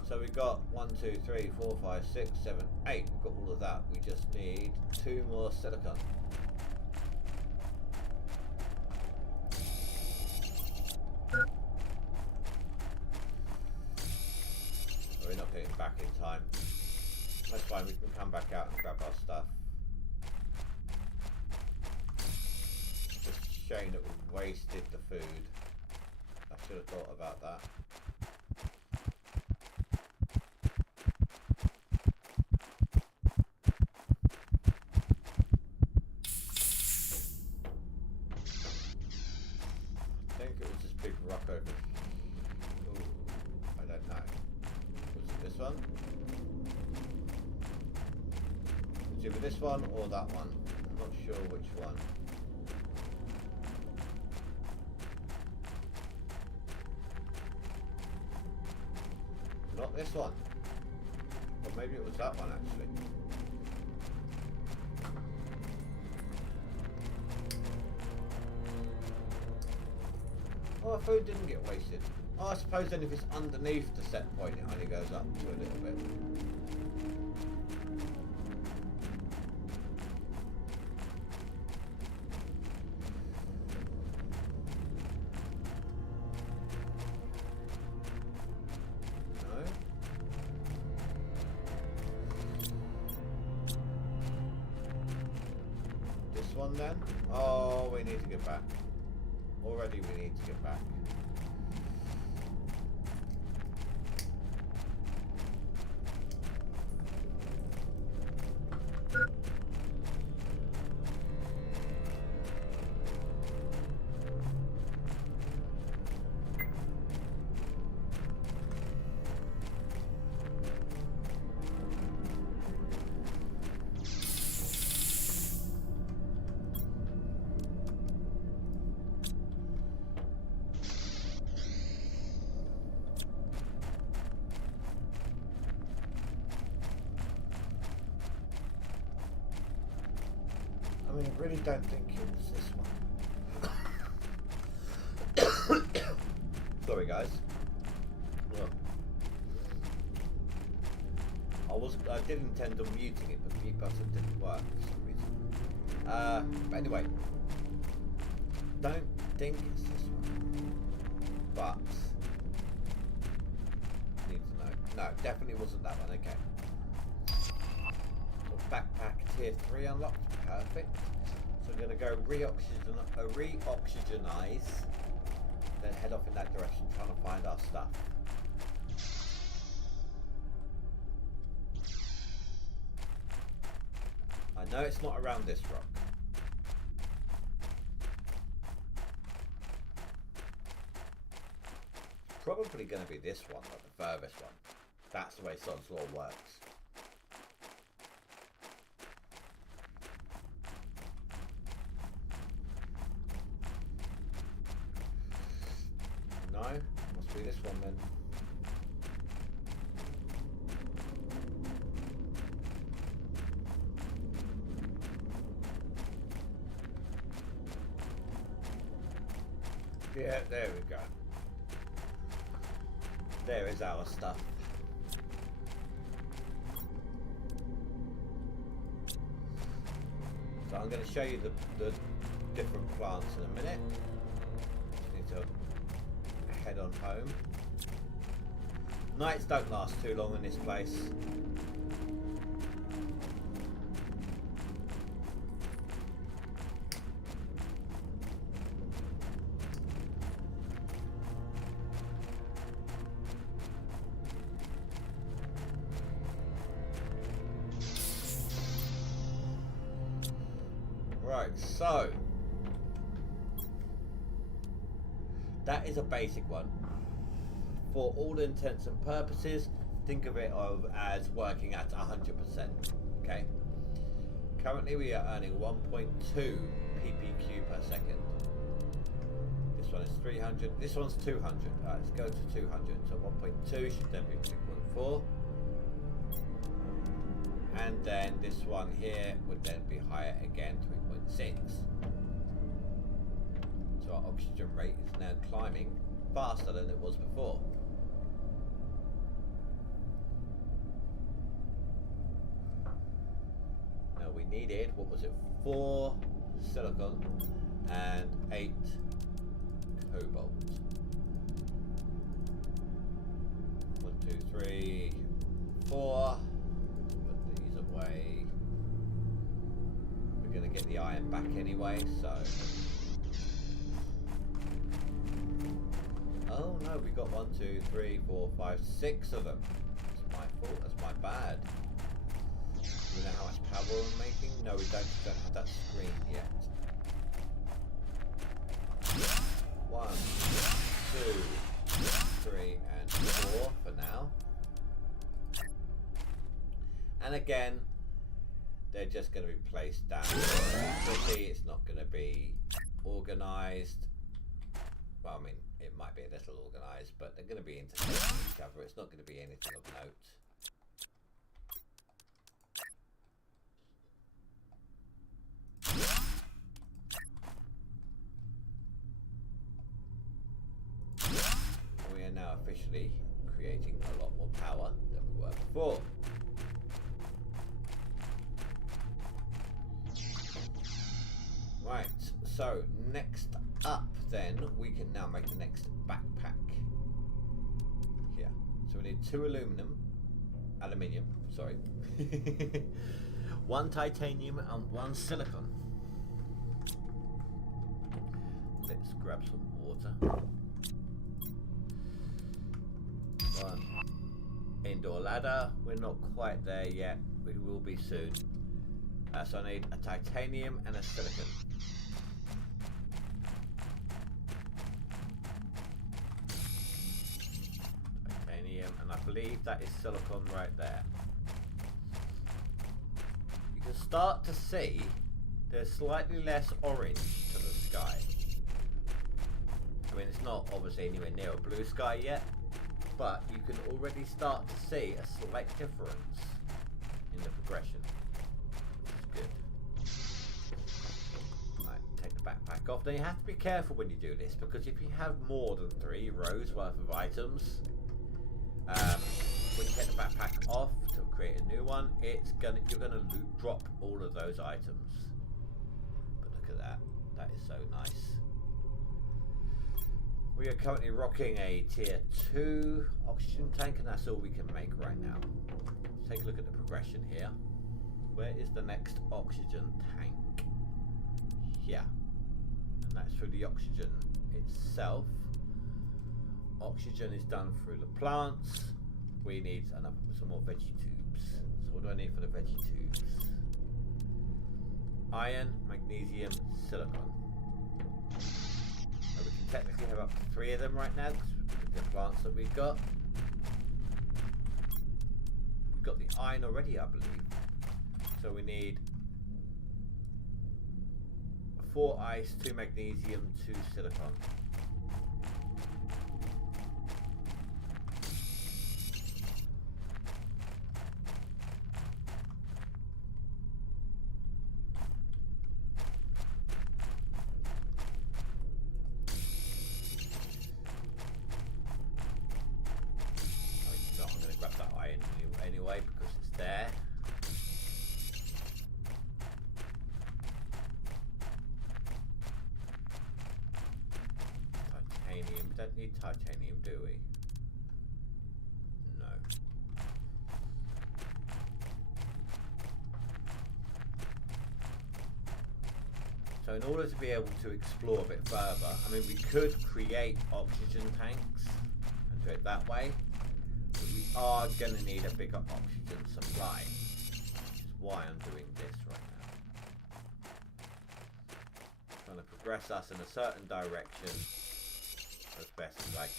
So we've got 1, 2, 3, 4, 5, 6, 7, 8. We've got all of that. We just need 2 more silicon. We're not getting back in time. That's fine, we can come back out and grab our stuff. Just a shame that we wasted the food. I should have thought about that. I think it was this big rock over. Ooh, I don't know. Was it this one? It's either this one or that one. I'm not sure which one. Not this one. Or maybe it was that one actually. Oh, our food didn't get wasted. Oh, I suppose then if it's underneath the set point, it only goes up to a little bit. No? This one then? Oh, we need to get back. Already we need to get back. I mean, I really don't think it was this one. Sorry, guys. Look. I did intend on muting it, but the mute button didn't work for some reason. But anyway, don't think it's this one, but need to know. No, definitely wasn't that one. Okay. So backpack tier 3 unlocked. Perfect. So we're going to go re-oxygenize, then head off in that direction, trying to find our stuff. I know it's not around this rock. It's probably going to be this one, like the furthest one. That's the way Sod's Law works. No, must be this one then. Yeah, there we go. There is our stuff. So I'm going to show you the different plants in a minute. Just need to head on home. Nights don't last too long in this place. Right, so that is a basic one. For all intents and purposes, think of it as working at 100%. Okay. Currently we are earning 1.2 ppq per second. This one is 300. This one's 200. Alright, let's go to 200. So 1.2 should then be 2.4. And then this one here would then be higher again, 3.6. So our oxygen rate is now climbing faster than it was before. Now we needed, what was it, 4 silicon and 8 cobalt. 1, 2, 3, 4. Put these away. We're going to get the iron back anyway, so. Oh no, we got 1, 2, 3, 4, 5, 6 of them. That's my fault, that's my bad. Do we know how much power we're making? No, we don't have that screen yet. 1, 2, 3, and 4 for now. And again, they're just going to be placed down. It's not going to be organised. Well, I mean, it might be a little organised, but they're going to be interconnecting each other. It's not going to be anything of note. We are now officially creating a lot more power than we were before. Right, so next up then, we can now make the next backpack. Here. So we need 2 aluminium, sorry. 1 titanium and 1 silicon. Let's grab some water. 1 indoor ladder. We're not quite there yet. We will be soon. So I need a titanium and a silicon. Titanium, and I believe that is silicon right there. You can start to see there's slightly less orange to the sky. I mean, it's not obviously anywhere near a blue sky yet, but you can already start to see a slight difference in the progression. Backpack off. Now you have to be careful when you do this, because if you have more than 3 rows worth of items, when you take the backpack off to create a new one, you're gonna drop all of those items. But look at that. That is so nice. We are currently rocking a tier 2 oxygen tank, and that's all we can make right now. Let's take a look at the progression here. Where is the next oxygen tank? Here. That's through the oxygen itself. Oxygen is done through the plants. We need some more veggie tubes. So what do I need for the veggie tubes? Iron, magnesium, silicon. Now we can technically have up to 3 of them right now because of the plants that we've got. We've got the iron already, I believe. So we need 4 ice, 2 magnesium, 2 silicon. I'm going to grab that iron anyway because it's there. We don't need titanium, do we? No. So in order to be able to explore a bit further, I mean, we could create oxygen tanks and do it that way, but we are going to need a bigger oxygen supply, which is why I'm doing this right now. Trying to progress us in a certain direction as best as I can.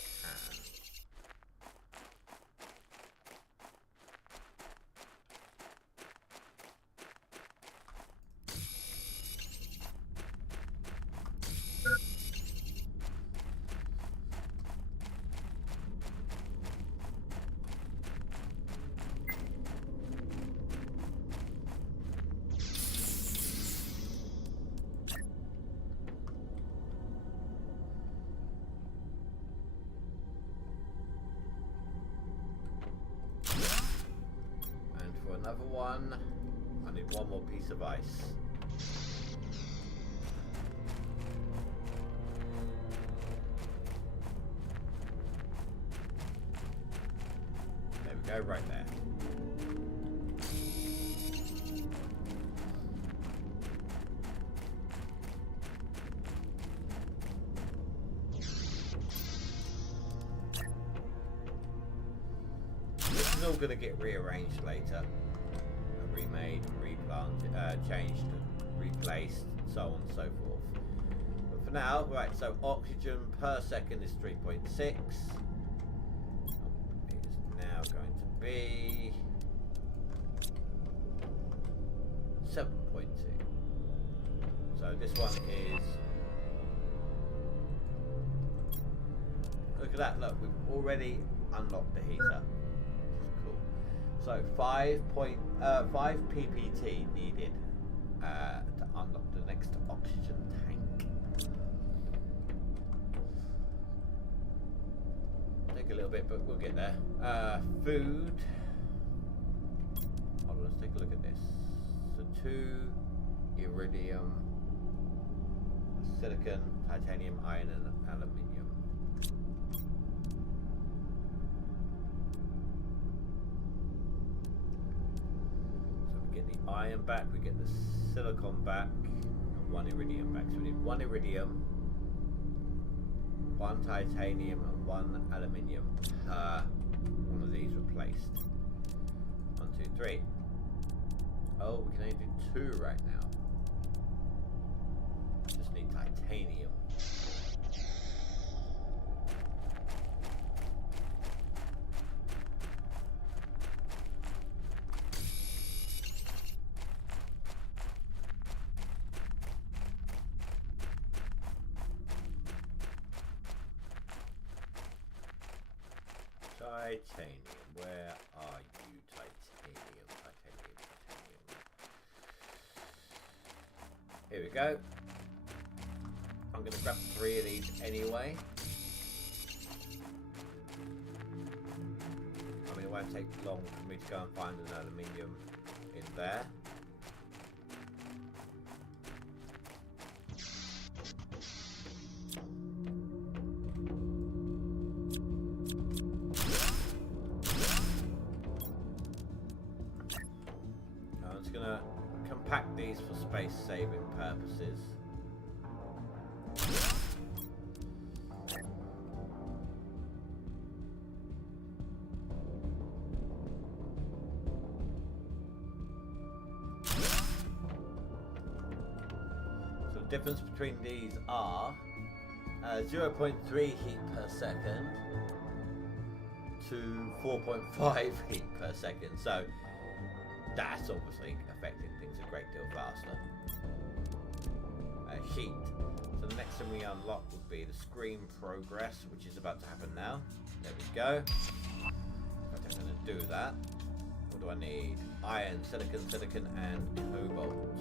one. I need one more piece of ice. There we go, right there. This is all going to get rearranged later. Remade, replanted, changed, replaced, so on and so forth. But for now, right, so oxygen per second is 3.6. It is now going to be 7.2. So this one is... Look at that, look, we've already unlocked the heater. So 5 ppt needed to unlock the next oxygen tank. Take a little bit, but we'll get there. Food. Hold on, let's take a look at this. So 2 iridium, silicon, titanium, iron, and aluminium. Iron back, we get the silicon back, and 1 iridium back. So we need 1 iridium, 1 titanium, and 1 aluminium per one of these replaced. 1, 2, 3. Oh, we can only do 2 right now. Just need titanium. Titanium, where are you, titanium, titanium, titanium? Here we go. I'm going to grab 3 of these anyway. I mean, it won't take long for me to go and find an aluminium in there. Compact these for space saving purposes. So the difference between these are 0.3 heat per second to 4.5 heat per second. So that's obviously affecting things a great deal faster. Heat. So the next thing we unlock would be the screen progress, which is about to happen now. There we go. I'm going to do that. What do I need? Iron, silicon, and cobalt.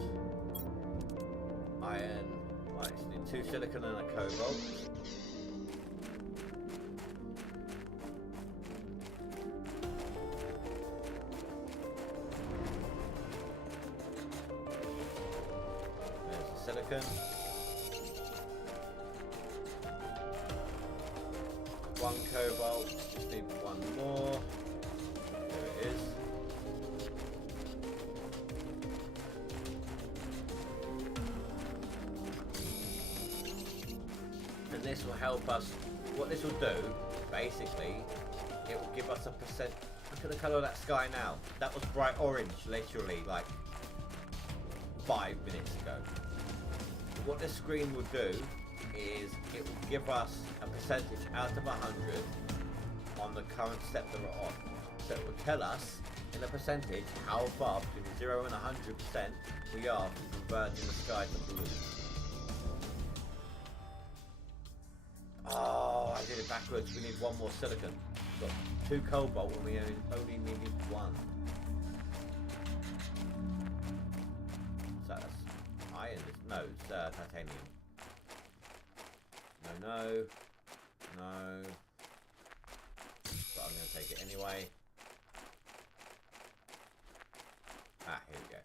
Iron. Right, so I need 2 silicon and a cobalt. Silicon. 1 cobalt, just need 1 more. There it is. And this will help us. What this will do, basically, it will give us a percent. Look at the colour of that sky now. That was bright orange, literally, like 5 minutes ago. What this screen will do is it will give us a percentage out of 100 on the current step that we're on. So it will tell us in a percentage how far between 0 and 100% we are from converting the sky to blue. Oh, I did it backwards. We need 1 more silicon. We've got 2 cobalt when we only needed 1. So that's iron. No, it's titanium. No. But I'm going to take it anyway. Ah, here we go.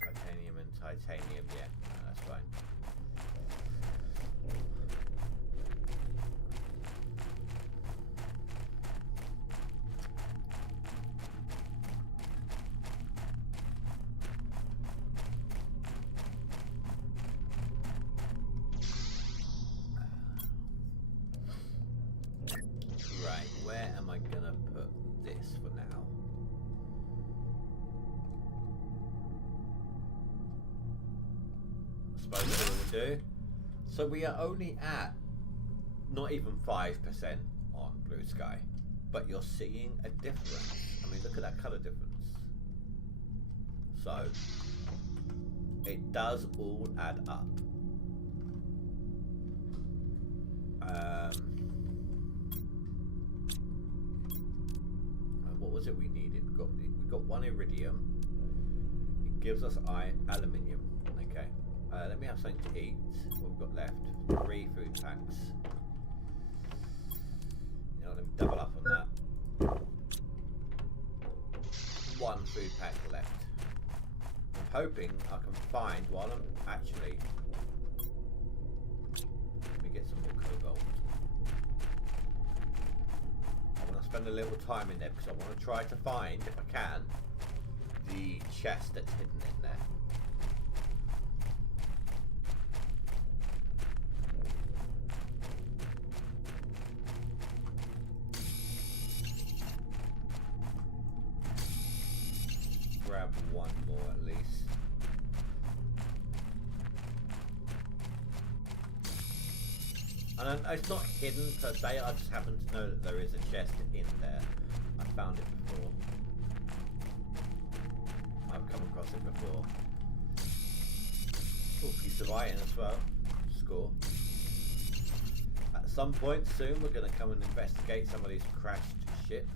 Titanium and titanium, yeah, no, that's fine. Right, where am I gonna put this for now? I suppose that's what we'll do. So we are only at not even 5% on blue sky, but you're seeing a difference. I mean, look at that color difference. So it does all add up. What was it we needed? We got one iridium. It gives us aluminium. Okay. Let me have something to eat. What we've got left? 3 food packs. You know, let me double up on that. 1 food pack left. I'm hoping I can find while I'm actually. Let me get some more cobalt. I want to spend a little time in there because I want to try to find, if I can, the chest that's hidden in there. Grab one more at least. And it's not hidden per se, I just happen to know that there is a chest in there. I found it before. I've come across it before. Oh, piece of iron as well. Score. At some point soon we're going to come and investigate some of these crashed ships.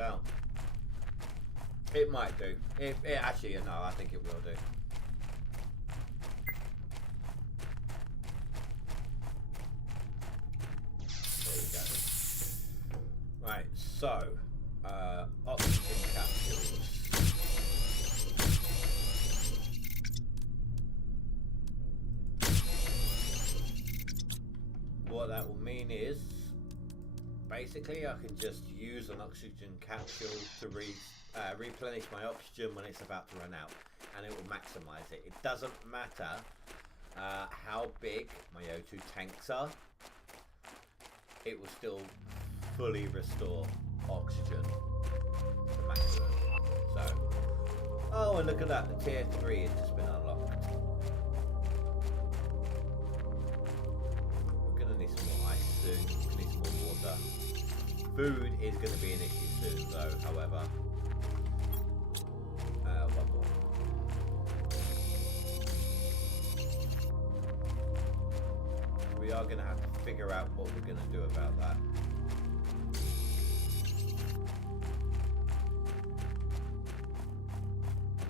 Out. It might do. It actually, no, I think it will do. There we go. Right, so oxygen capsules. What that will mean is, basically, I can just use an oxygen capsule to replenish my oxygen when it's about to run out, and it will maximize it. It doesn't matter how big my O2 tanks are, it will still fully restore oxygen to maximum. So, oh, and look at that, the tier 3 has just been unlocked. We're going to need some more ice soon, we're going to need some more water. Food is going to be an issue soon, though, however. One more. We are going to have to figure out what we're going to do about that.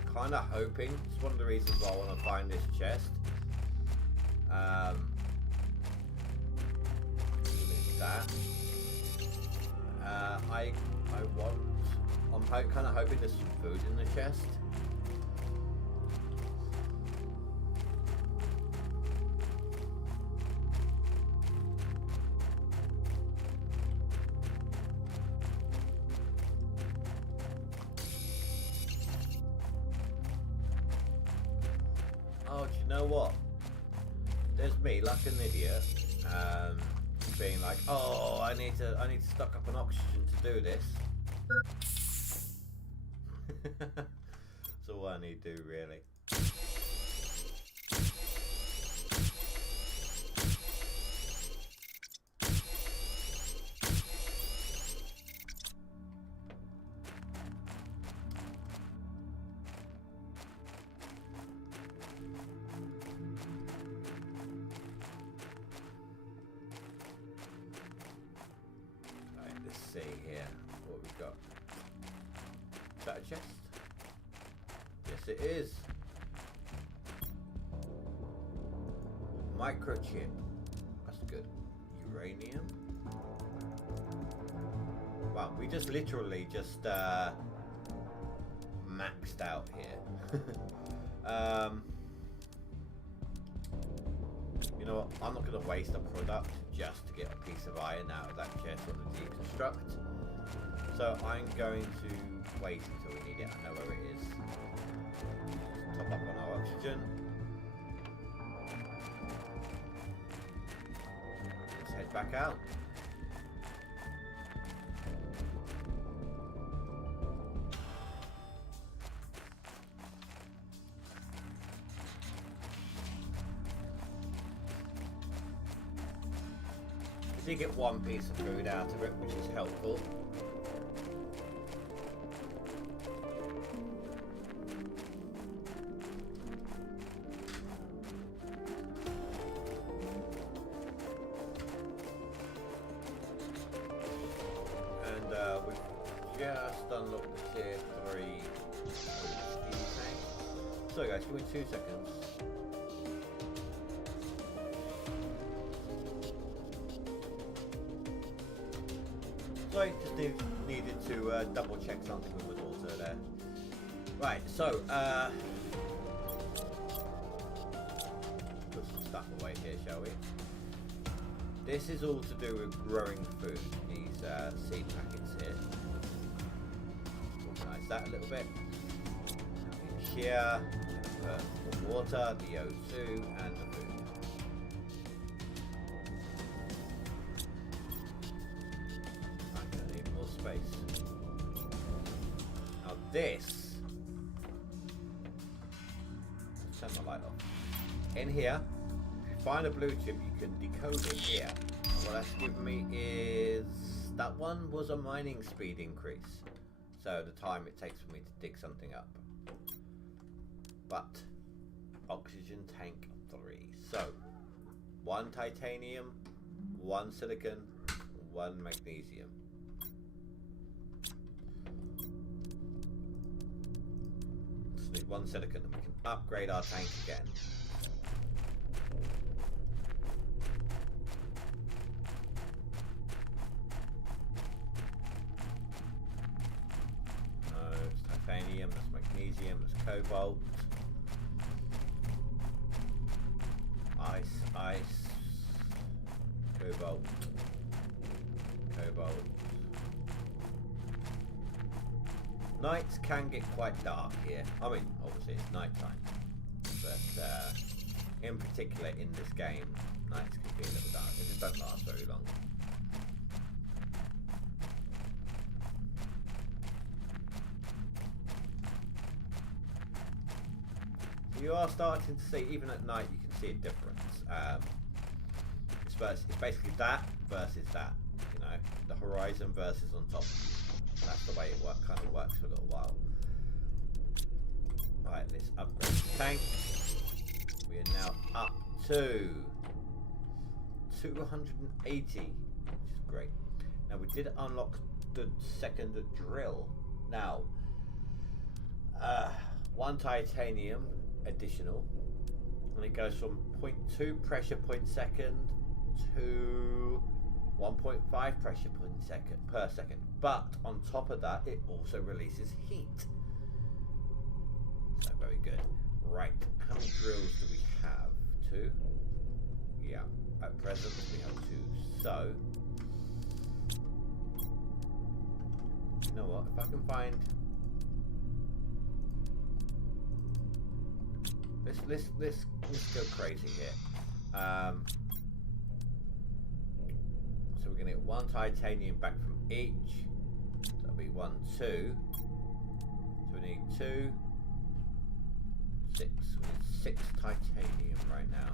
I'm kind of hoping, it's one of the reasons why I want to find this chest. That. I'm kind of hoping there's some food in the chest. Oh, do you know what? There's me, like an idiot, being like, oh, I need to stock up on oxygen to do this. That's all I need to do, really. see here what we've got. Is that a chest? Yes, it is. Microchip. That's good. Uranium. Wow, we just literally just maxed out here. You know what? I'm not going to waste a product just to get a piece of iron out of that chest on the deconstruct. So I'm going to wait until we need it. I know where it is. Top up on our oxygen. Let's head back out. So you get one piece of food out of it, which is helpful. And we've just unlocked the tier 3 tank. So guys, give me 2 seconds. So I just needed to double check something with my daughter there. Right, so put some stuff away here, shall we? This is all to do with growing food, these seed packets here. Organise that a little bit. Here, the water, the O2 and the food. Space. Now this, let's turn my light off. In here, if you find a blue chip, you can decode it here. And what that's given me is, that one was a mining speed increase. So the time it takes for me to dig something up. But, oxygen tank 3. So, 1 titanium, 1 silicon, 1 magnesium. Need 1 silicon and we can upgrade our tank again. No, it's titanium, that's magnesium, that's cobalt. Ice. Cobalt. Nights can get quite dark here. I mean, obviously it's night time, but in particular in this game, nights can be a little dark. They just don't last very long. So you are starting to see, even at night, you can see a difference. It's basically that versus that. You know, the horizon versus on top. That's the way it kind of works for a little while. Right, let's upgrade the tank. We are now up to 280, which is great. Now we did unlock the second drill. Now, 1 titanium additional, and it goes from 0.2 pressure point second to 1.5 pressure point per second. But on top of that, it also releases heat. So very good. Right, how many drills do we have? 2? Yeah, at present we have 2. So, you know what? If I can find, let's go crazy here. So we're gonna get 1 titanium back from each. That'll be 1, 2. So we need 2, 6. We need 6 titanium right now.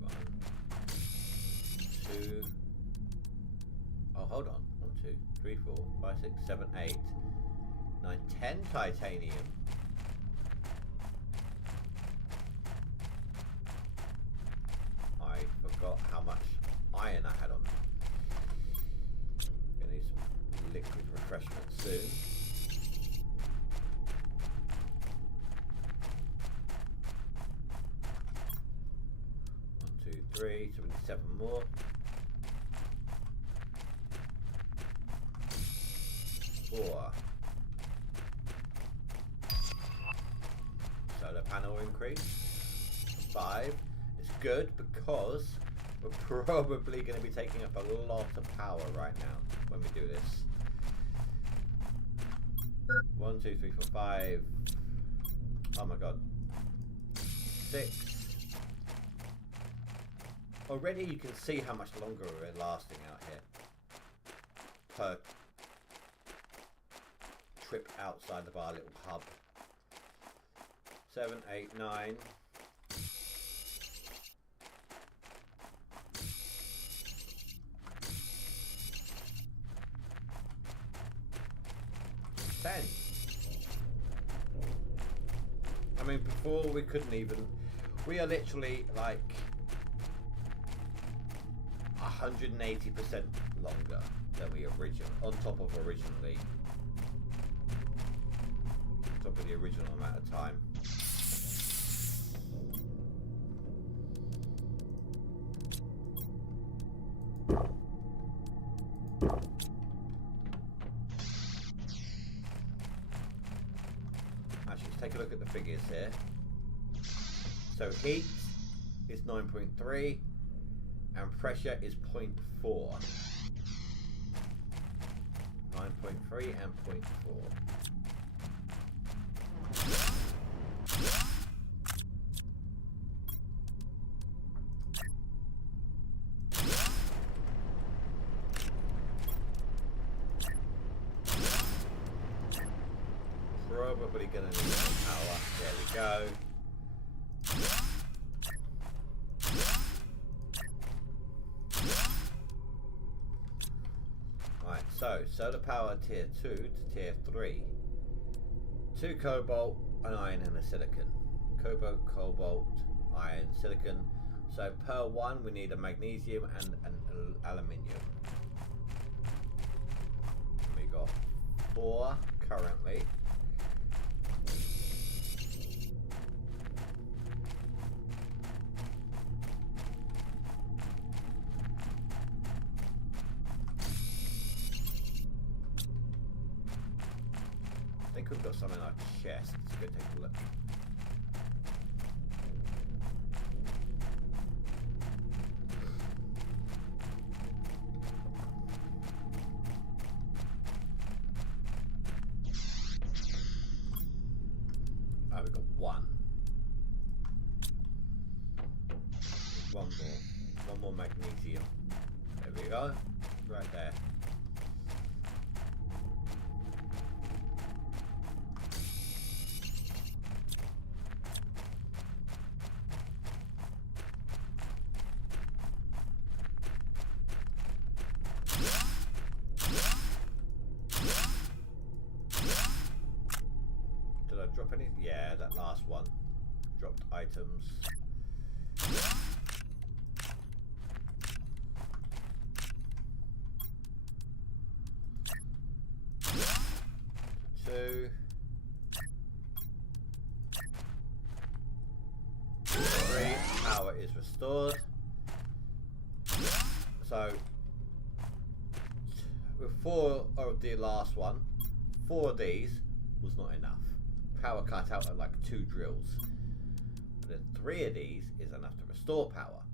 1, 2. Oh, hold on. 1, 2, 3, 4, 5, 6, 7, 8, 9, 10 titanium. I iron I had on me. Gonna need some liquid refreshment soon. One, two, three. So we need 7 more. Four. Solar panel increase. 5. It's good because we're probably going to be taking up a lot of power right now when we do this. 1, 2, 3, 4, 5. Oh my god. 6. Already you can see how much longer we're lasting out here per trip outside of our little hub. 7, 8, 9. 10. I mean, before we couldn't even. We are literally like 180% longer than we originally, on top of originally. On top of the original amount of time. Actually, let's take a look at the figures here. So heat is 9.3 and pressure is 0.4. 9.3 and 0.4. Probably gonna need some power. There we go. Right, so solar power tier 2 to tier 3. 2 cobalt, an iron and a silicon. Cobalt, iron, silicon. So per 1 we need a magnesium and an aluminium. We got 4 currently. I think we've got some in our chest. Let's go take a look. Oh, we've got 1. One more magnesium. There we go. Right there. Drop any? Yeah, that last one. Dropped items. Two. 3. Power is restored. So, with 4 of the last one, 4 of these was not enough. Power cut out at like 2 drills. But then 3 of these is enough to restore power.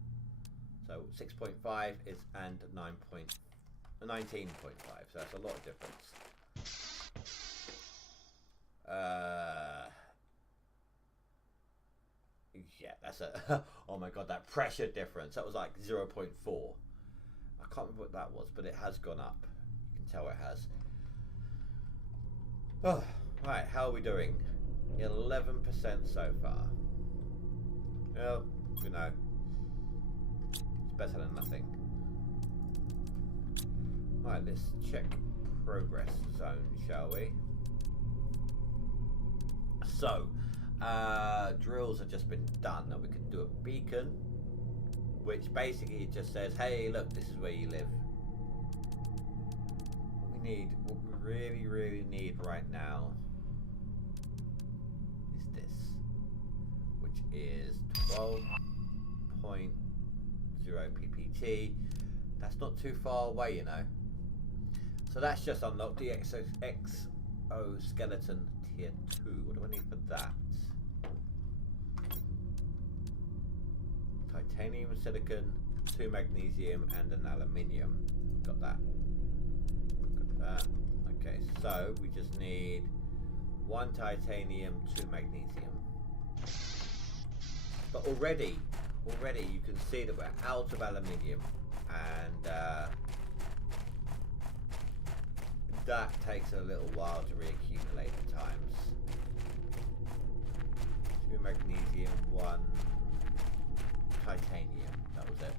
So 6.5 is and 19.5. So that's a lot of difference. Yeah, that's a oh my god, that pressure difference. That was like 0.4. I can't remember what that was, but it has gone up. You can tell it has. Oh, right, how are we doing? 11% so far. Well, you know, it's better than nothing. Right, let's check progress zone, shall we? So, drills have just been done. Now we can do a beacon. which basically just says, hey, look, this is where you live. What we really need right now is this, which is 12.0 ppt. That's not too far away, you know. So that's just unlocked the exoskeleton tier 2. What do I need for that? Titanium, silicon, 2 magnesium, and an aluminium. Got that. Okay, so we just need 1 titanium, 2 magnesium. But already you can see that we're out of aluminium, and that takes a little while to reaccumulate at times. 2 magnesium, 1 titanium. That was it.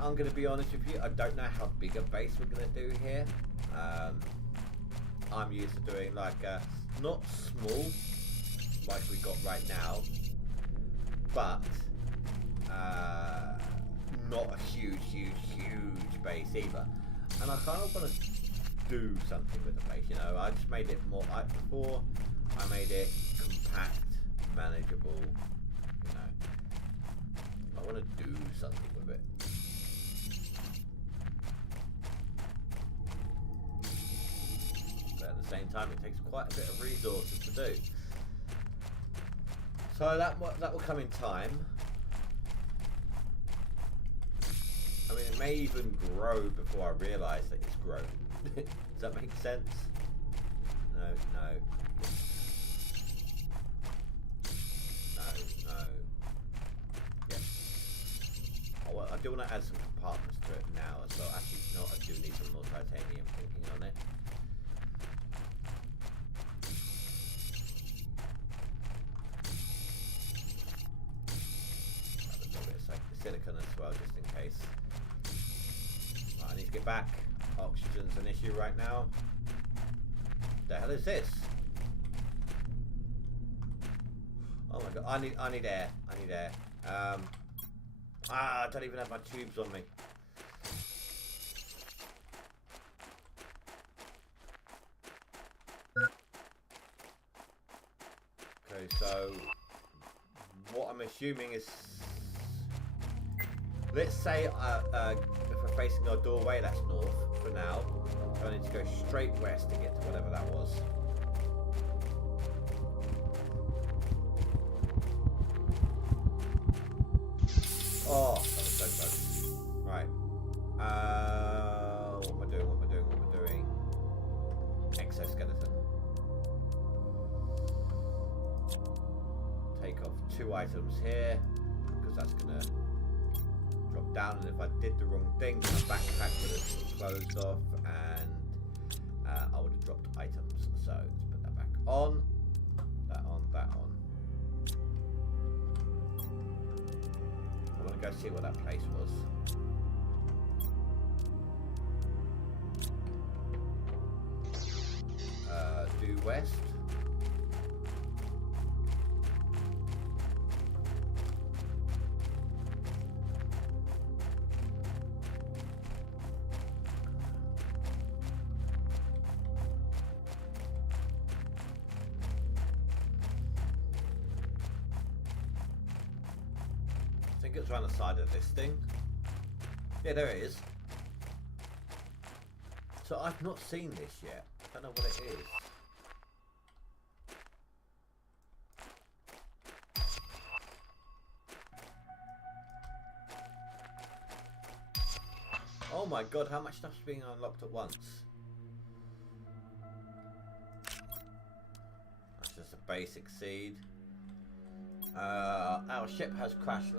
I'm going to be honest with you, I don't know how big a base we're going to do here. I'm used to doing like a, not small like we got right now, but not a huge base either. And I kind of want to do something with the base, you know. I just made it more, before I made it compact, manageable, you know. I want to do something with it. At the same time, it takes quite a bit of resources to do. So that will come in time. I mean, it may even grow before I realise that it's grown. Does that make sense? No. Yeah. I do want to add some compartments to it now as well. Actually, no, I do need some more titanium thinking on it. Silicon as well, just in case. Right, I need to get back. Oxygen's an issue right now. The hell is this? Oh my god! I need air. I need air. I don't even have my tubes on me. Okay, so what I'm assuming is, let's say if we're facing our doorway, that's north for now. So I need to go straight west to get to whatever that was. Oh, that was so close. Right. What am I doing? Exoskeleton. Take off 2 items here, because that's going to drop down, and if I did the wrong thing, my backpack would have closed off, and I would have dropped items. So let's put that back on. That on. I want to go see what that place was. Due west. I think it's around the side of this thing. Yeah, there it is. So I've not seen this yet. I don't know what it is. Oh my god, how much stuff's being unlocked at once? That's just a basic seed. Our ship has crashed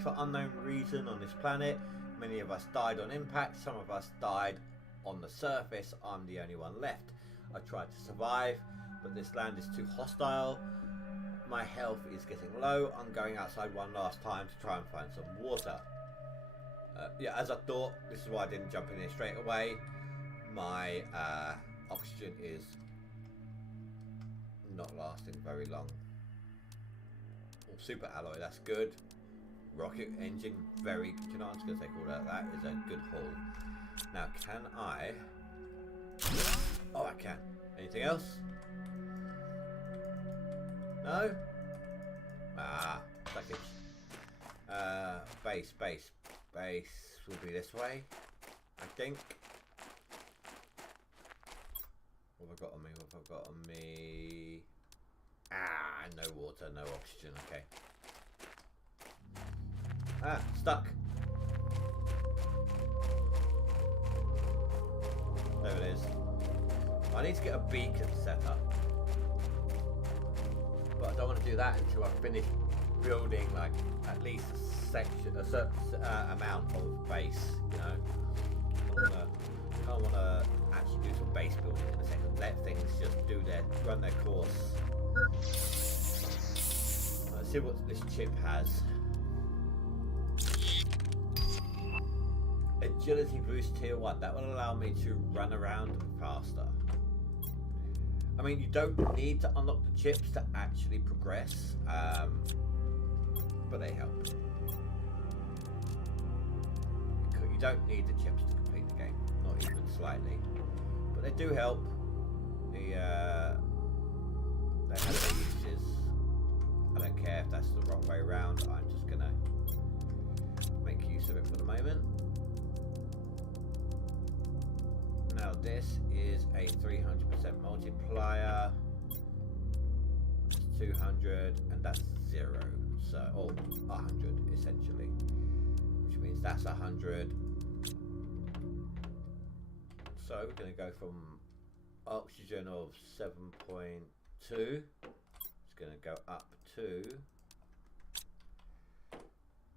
for unknown reason on this planet. Many of us died on impact, some of us died on the surface. I'm the only one left. I tried to survive, but this land is too hostile. my health is getting low. I'm going outside one last time to try and find some water. Yeah, as I thought, this is why I didn't jump in here straight away. My oxygen is not lasting very long. Oh, super alloy, that's good. Rocket engine, very, you know, I'm just going to take all that. That is a good haul. Now, can I... Oh, I can. Anything else? No? Ah, package. Base will be this way, I think. What have I got on me? What have I got on me? Ah, no water, no oxygen, okay. Ah, stuck. There it is. I need to get a beacon set up. But I don't want to do that until I finish building like at least a certain amount of base, you know. I don't want to actually do some base building in a second. Let things just run their course. Let's see what this chip has. Agility boost tier 1. That will allow me to run around faster. I mean, you don't need to unlock the chips to actually progress, but they help. You don't need the chips to complete the game, not even slightly, but they do help. They have their uses. I don't care if that's the wrong way around. I'm just gonna make use of it for the moment. Now this is a 300% multiplier. That's 200, and that's 0. So, 100 essentially, which means that's 100. So we're going to go from oxygen of 7.2. It's going to go up to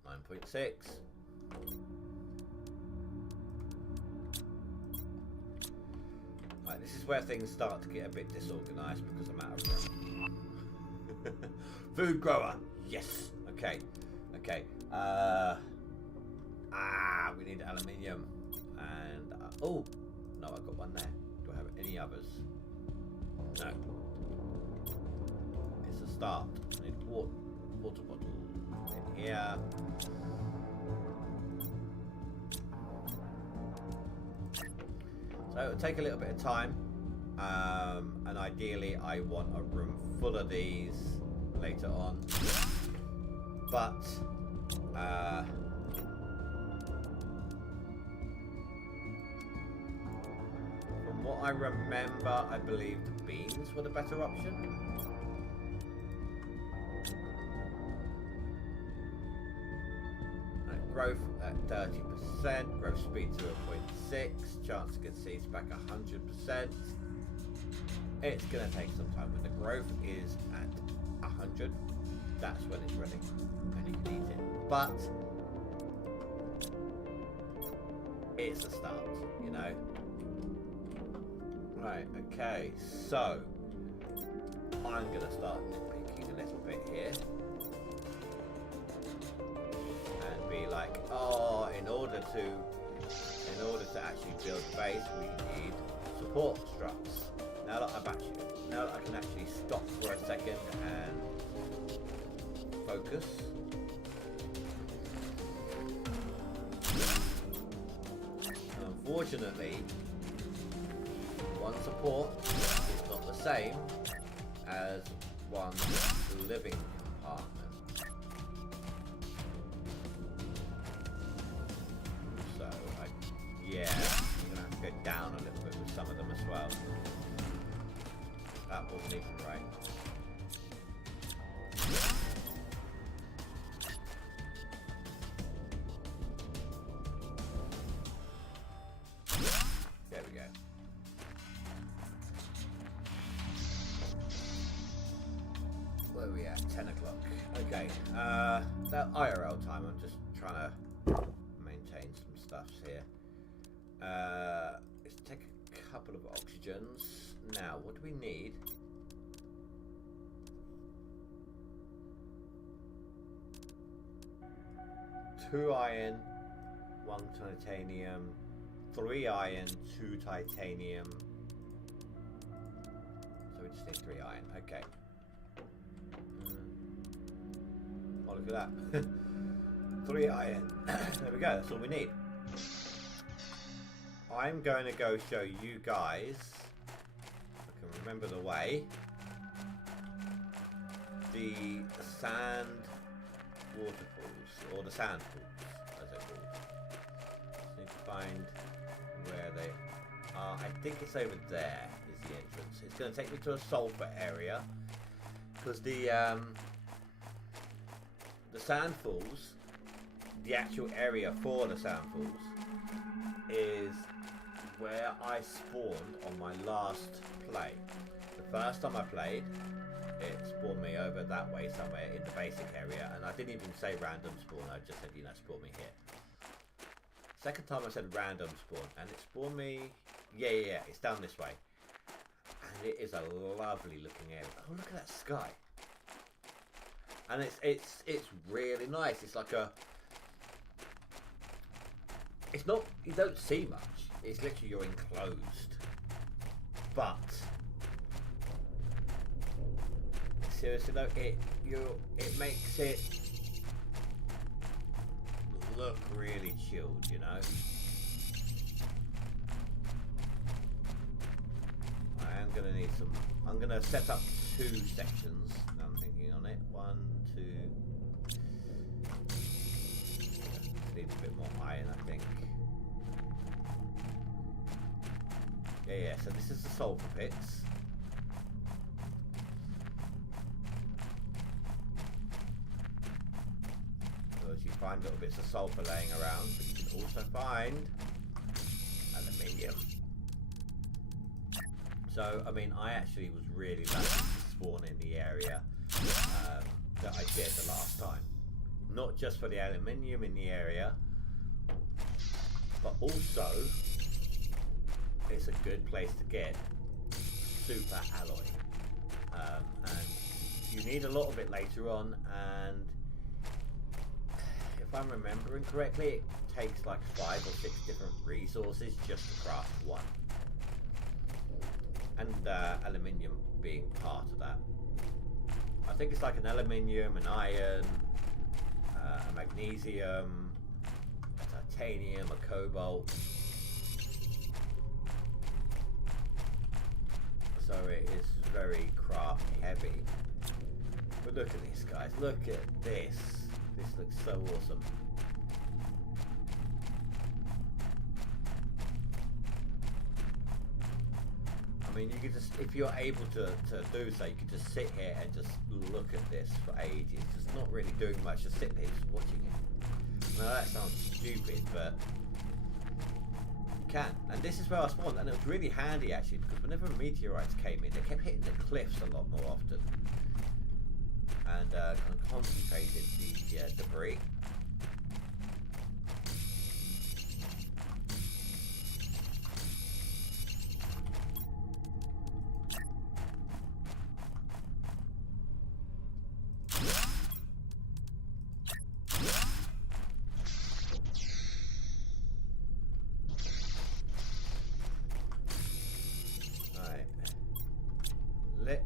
9.6. Right, this is where things start to get a bit disorganised because I'm out of room. Food grower, yes. Okay. We need aluminium, and oh no, I've got one there. Do I have any others? No. It's a start. I need water bottle in here. So it'll take a little bit of time, and ideally I want a room full of these later on, but from what I remember, I believe the beans were the better option. Growth at 30%, growth speed 0.6, chance to get seeds back 100%. It's going to take some time. When the growth is at 100, that's when it's ready and you can eat it. But it's a start, you know. Right, okay, so I'm going to start nitpicking a little bit here. And be like, oh, in order to actually build a base, we need support struts. Now that I can actually stop for a second and focus. Unfortunately, one support is not the same as one living compartment. Yeah, I'm gonna have to go down a little bit with some of them as well. That wasn't even right. There we go. Where are we at? 10 o'clock. Okay, that IRL time, I'm just trying to maintain some stuffs here. Let's take a couple of oxygens. Now, what do we need? 2 iron, 1 titanium, 3 iron, 2 titanium. So we just need 3 iron. Okay. Oh, look at that. 3 iron. There we go. That's all we need. I'm going to go show you guys, if I can remember the way, the sand waterfalls, or the sand pools, as they're called. Just need to find where they are. I think it's over there is the entrance. It's going to take me to a sulfur area, because the sand falls, the actual area for the sand falls, is where I spawned on my last play. The first time I played, it spawned me over that way somewhere in the basic area, and I didn't even say random spawn, I just said, you know, spawn me here. Second time I said random spawn, and it spawned me, yeah, it's down this way. And it is a lovely looking area. Oh, look at that sky. And it's really nice. It's like a, it's not, you don't see much. It's literally, you're enclosed. But seriously though, it makes it look really chilled, you know. I am gonna need some. I'm gonna set up 2 sections. Now I'm thinking on it. 1, 2. Need a bit more iron, I think. Yeah. So this is the sulfur pits. You find little bits of sulfur laying around, but you can also find aluminium. So, I mean, I actually was really lucky to spawn in the area that I did the last time. Not just for the aluminium in the area, but also it's a good place to get super alloy. And you need a lot of it later on, and if I'm remembering correctly, it takes like 5 or 6 different resources just to craft one. And aluminium being part of that. I think it's like an aluminium, an iron, a magnesium, a titanium, a cobalt. So it is very craft heavy. But look at this, guys. Look at this. This looks so awesome. I mean, you could just, if you're able to do so, you could just sit here and just look at this for ages. Just not really doing much, just sitting here just watching it. Now that sounds stupid, but you can. And this is where I spawned, and it was really handy actually, because whenever meteorites came in, they kept hitting the cliffs a lot more often. And kind of concentrated the debris. Alright. Let's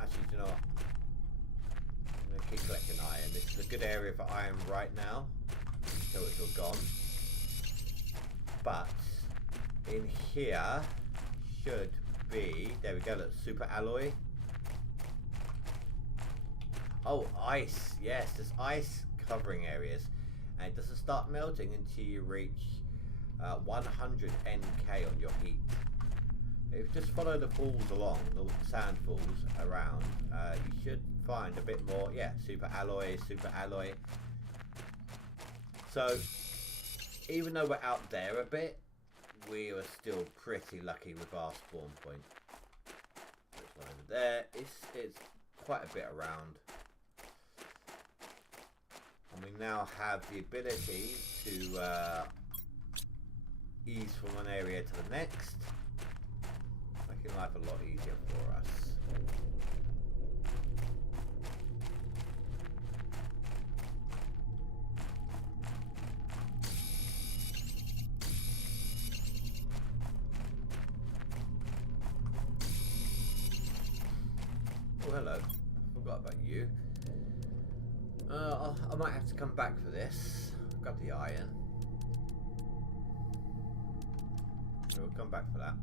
actually, you know what? Keep collecting iron. This is a good area for iron right now until it's all gone. But in here should be, there we go, look, super alloy. Oh, ice. Yes, there's ice covering areas, and it doesn't start melting until you reach 100 NK on your heat. If you just follow the falls along, the sand falls around, you should find a bit more, yeah, super alloy. So, even though we're out there a bit, we are still pretty lucky with our spawn point. There's one over there. It's quite a bit around. And we now have the ability to ease from one area to the next, making life a lot easier for us. hello. Forgot about you. I might have to come back for this. Grab the iron. So we'll come back for that.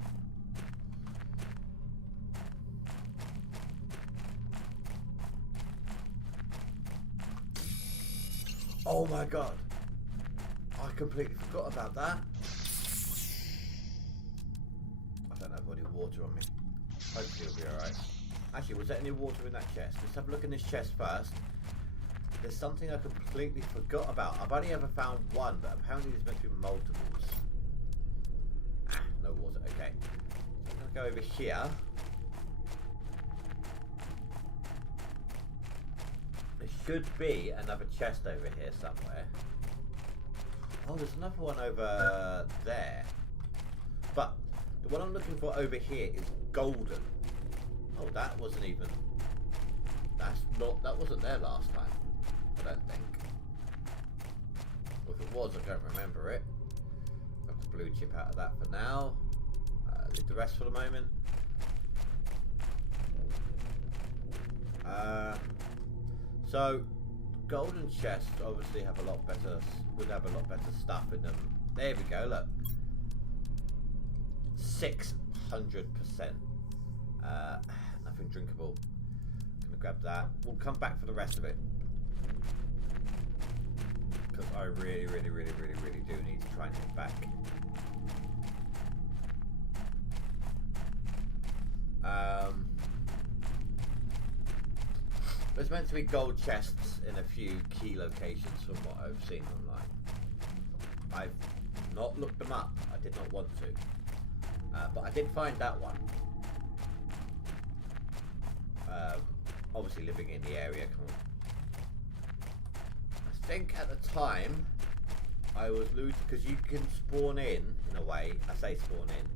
Oh my god. I completely forgot about that. I don't have any water on me. Hopefully it'll be alright. Actually, was there any water in that chest? Let's have a look in this chest first. There's something I completely forgot about. I've only ever found one, but apparently there's meant to be multiples. Ah, no water. Okay. So I'm going to go over here. There should be another chest over here somewhere. Oh, there's another one over there. But the one I'm looking for over here is golden. Oh, that wasn't even... That wasn't there last time. I don't think. Or if it was, I don't remember it. Got the blue chip out of that for now. Leave the rest for the moment. So, golden chests obviously have a lot better. Would have a lot better stuff in them. There we go. Look, 600%. Nothing drinkable. Gonna grab that. We'll come back for the rest of it. Because I really do need to try and get back. There's meant to be gold chests in a few key locations from what I've seen online. I've not looked them up. I did not want to. But I did find that one. Obviously living in the area, come on. I think at the time I was looting, because you can spawn in a way. I say spawn in.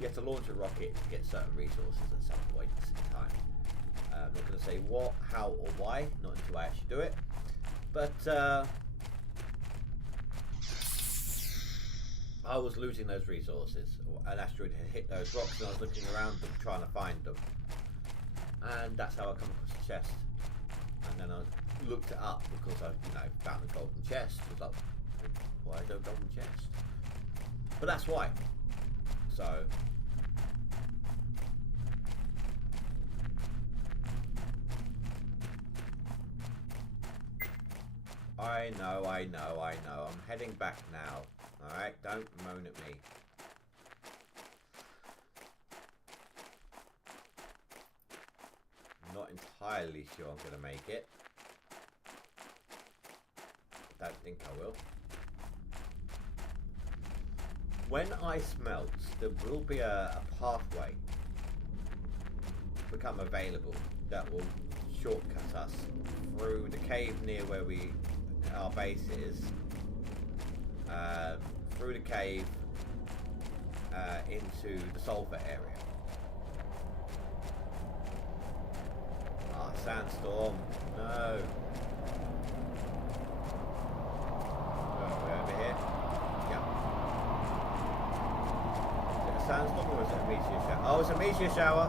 You have to launch a rocket to get certain resources at some point in time. I'm not going to say what, how or why, not until I actually do it. But I was losing those resources. An asteroid had hit those rocks and I was looking around them trying to find them. And that's how I come across the chest. And then I looked it up because I, found a golden chest. I was like, why no golden chest? But that's why. So I know. I'm heading back now. Alright, don't moan at me. I'm not entirely sure I'm going to make it. I don't think I will. When ice melts, there will be a pathway become available that will shortcut us through the cave near where our base is, through the cave into the sulfur area. Ah, sandstorm. No. Oh, we're over here. Yeah. Is it a sandstorm or is it a meteor shower? Oh, it's a meteor shower.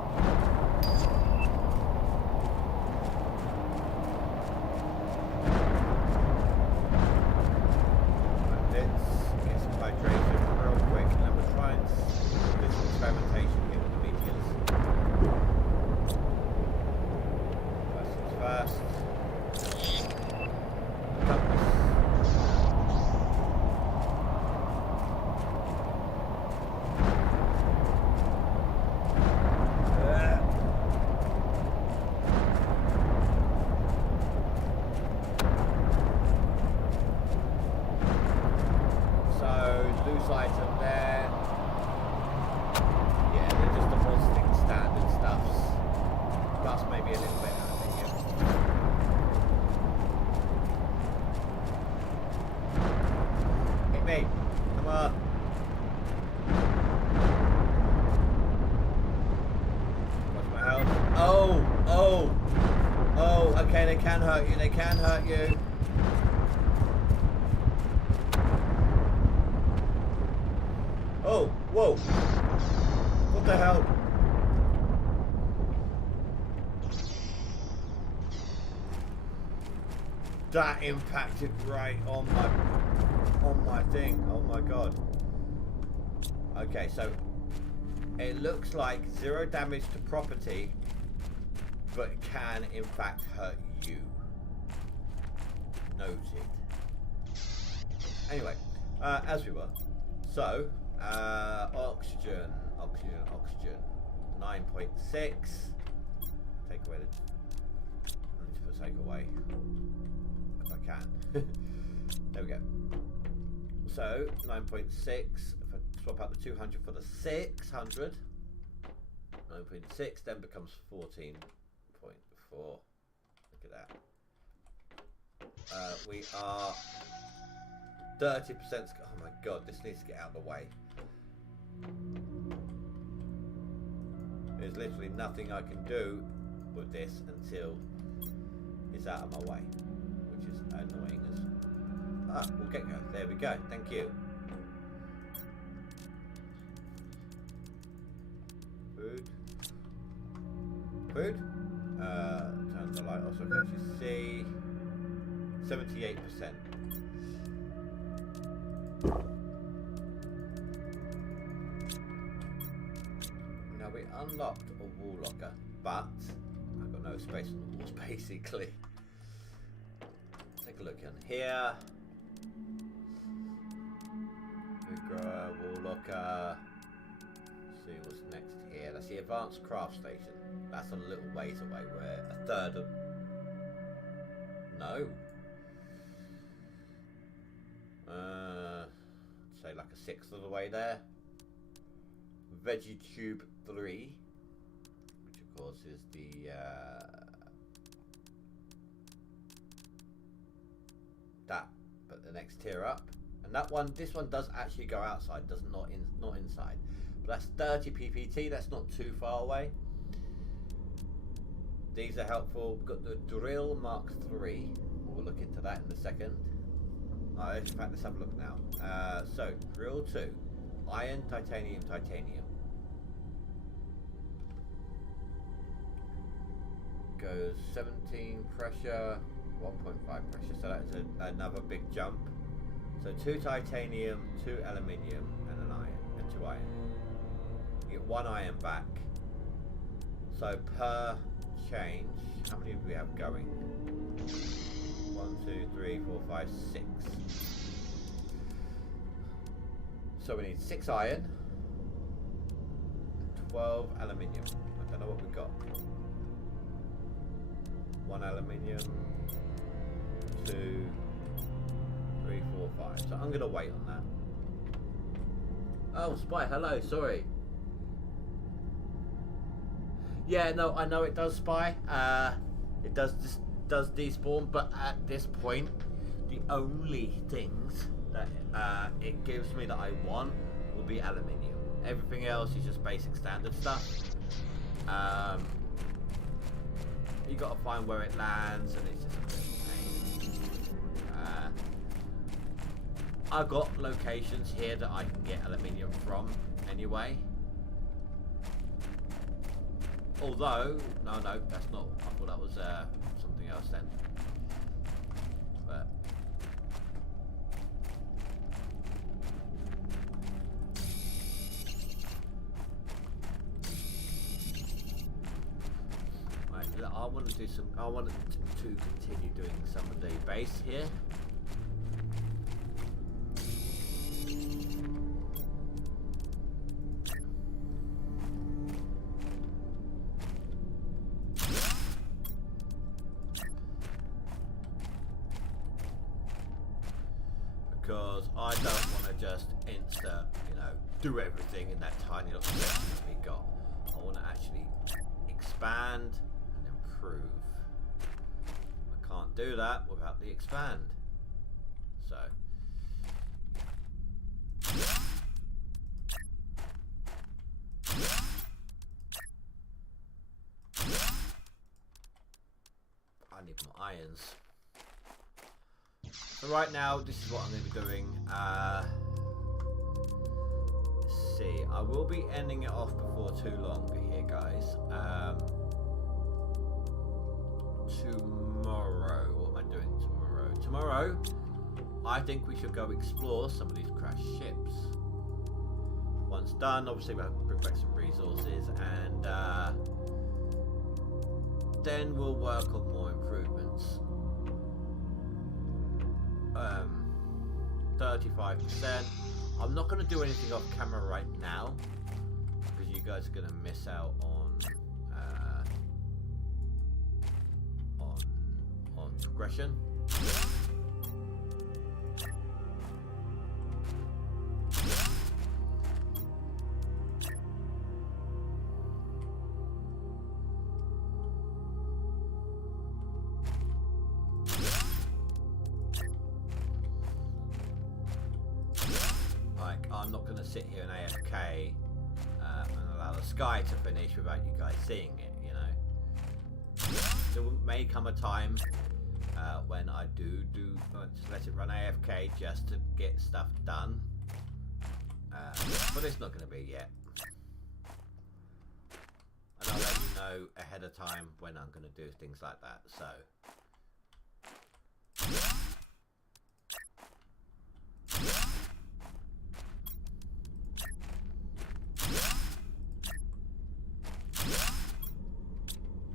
They can hurt you. Oh, whoa. What the hell? That impacted right on my thing. Oh my god. Okay, so it looks like 0 damage to property, but can in fact hurt you. Noted. Anyway, as we were. So, oxygen. 9.6. Take away the... I need to put take away. If I can. There we go. So, 9.6. If I swap out the 200 for the 600. 9.6 then becomes 14.4. Look at that. We are 30%. Oh my god, this needs to get out of the way. There's literally nothing I can do with this until it's out of my way, which is annoying as... Ah, we'll get going. There we go. Thank you. Food. Turn the light off so I can actually see. 78%. Now we unlocked a wall locker, but I've got no space on the walls basically. Take a look in here. We've got a wall locker. See what's next here. That's the advanced craft station. That's a little ways away. We're a third of... No. Say like a sixth of the way there. Veggie Tube 3, which of course is the that, but the next tier up, and that one, this one does actually go outside, not inside, but that's 30 PPT. That's not too far away. These are helpful. We've got the drill Mark 3. We'll look into that in a second. In fact, let's have a look now. So, drill 2. Iron, titanium. Goes 17 pressure, 1.5 pressure. So that's another big jump. So 2 titanium, 2 aluminium, and an iron, and 2 iron. You get 1 iron back. So per change, how many do we have going? 1, 2, 3, 4, 5, 6. So we need 6 iron, 12 aluminium. I don't know what we've got. 1 aluminium, 2, 3, 4, 5. So I'm gonna wait on that. Oh, Spy, hello, sorry. Yeah, no, I know it does, Spy. It does despawn, but at this point, the only things that it gives me that I want will be aluminium. Everything else is just basic standard stuff. You got to find where it lands, and it's just a bit of a pain. I've got locations here that I can get aluminium from anyway. Although, no, that's not. I thought that was something else then. But right, I want to do some. I want to continue doing some of the base here. Because I don't want to just do everything in that tiny little section that we got. I want to actually expand and improve. I can't do that without the expand. So I need more irons. So right now, this is what I'm going to be doing. Let's see, I will be ending it off before too long here, guys. Tomorrow, what am I doing tomorrow? tomorrow, I think we should go explore some of these crashed ships. Once done, obviously we'll bring back some resources, and then we'll work on more improvements. 35%. I'm not going to do anything off camera right now because you guys are going to miss out on progression. I'm not going to sit here and AFK and allow the sky to finish without you guys seeing it, you know. There may come a time when I do just let it run AFK just to get stuff done, but it's not going to be yet. And I'll let you know ahead of time when I'm going to do things like that, so.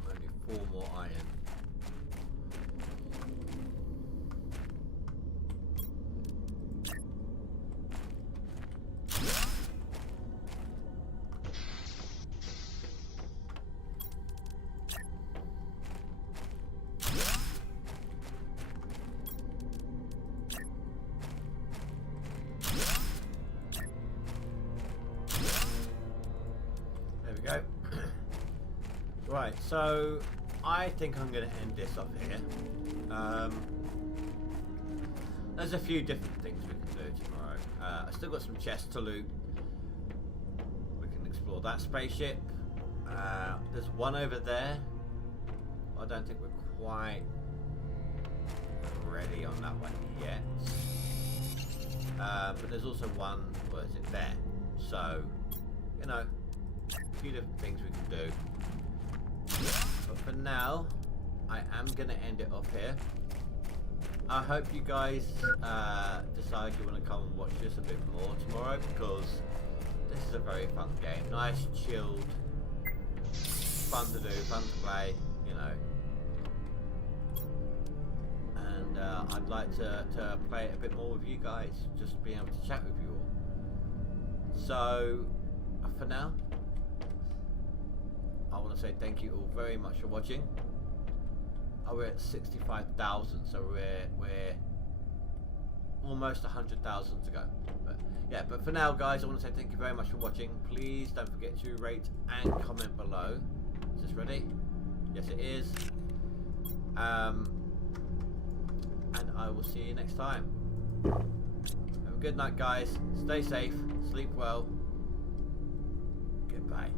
Only 4 more iron. There we go. Right, so I think I'm going to end this off here. There's a few different things we can do tomorrow. I still got some chests to loot. We can explore that spaceship. There's one over there. I don't think we're quite ready on that one yet. But there's also one, where is it, there. So, you know, a few different things we can do. But for now, I am going to end it off here. I hope you guys decide you want to come and watch this a bit more tomorrow, because this is a very fun game. Nice, chilled, fun to do, fun to play, you know. And I'd like to play it a bit more with you guys, just being able to chat with you all. So, for now, I want to say thank you all very much for watching. We're at 65,000, so we're almost 100,000 to go. But yeah, but for now, guys, I want to say thank you very much for watching. Please don't forget to rate and comment below. Is this ready? Yes, it is. And I will see you next time. Have a good night, guys. Stay safe. Sleep well. Goodbye.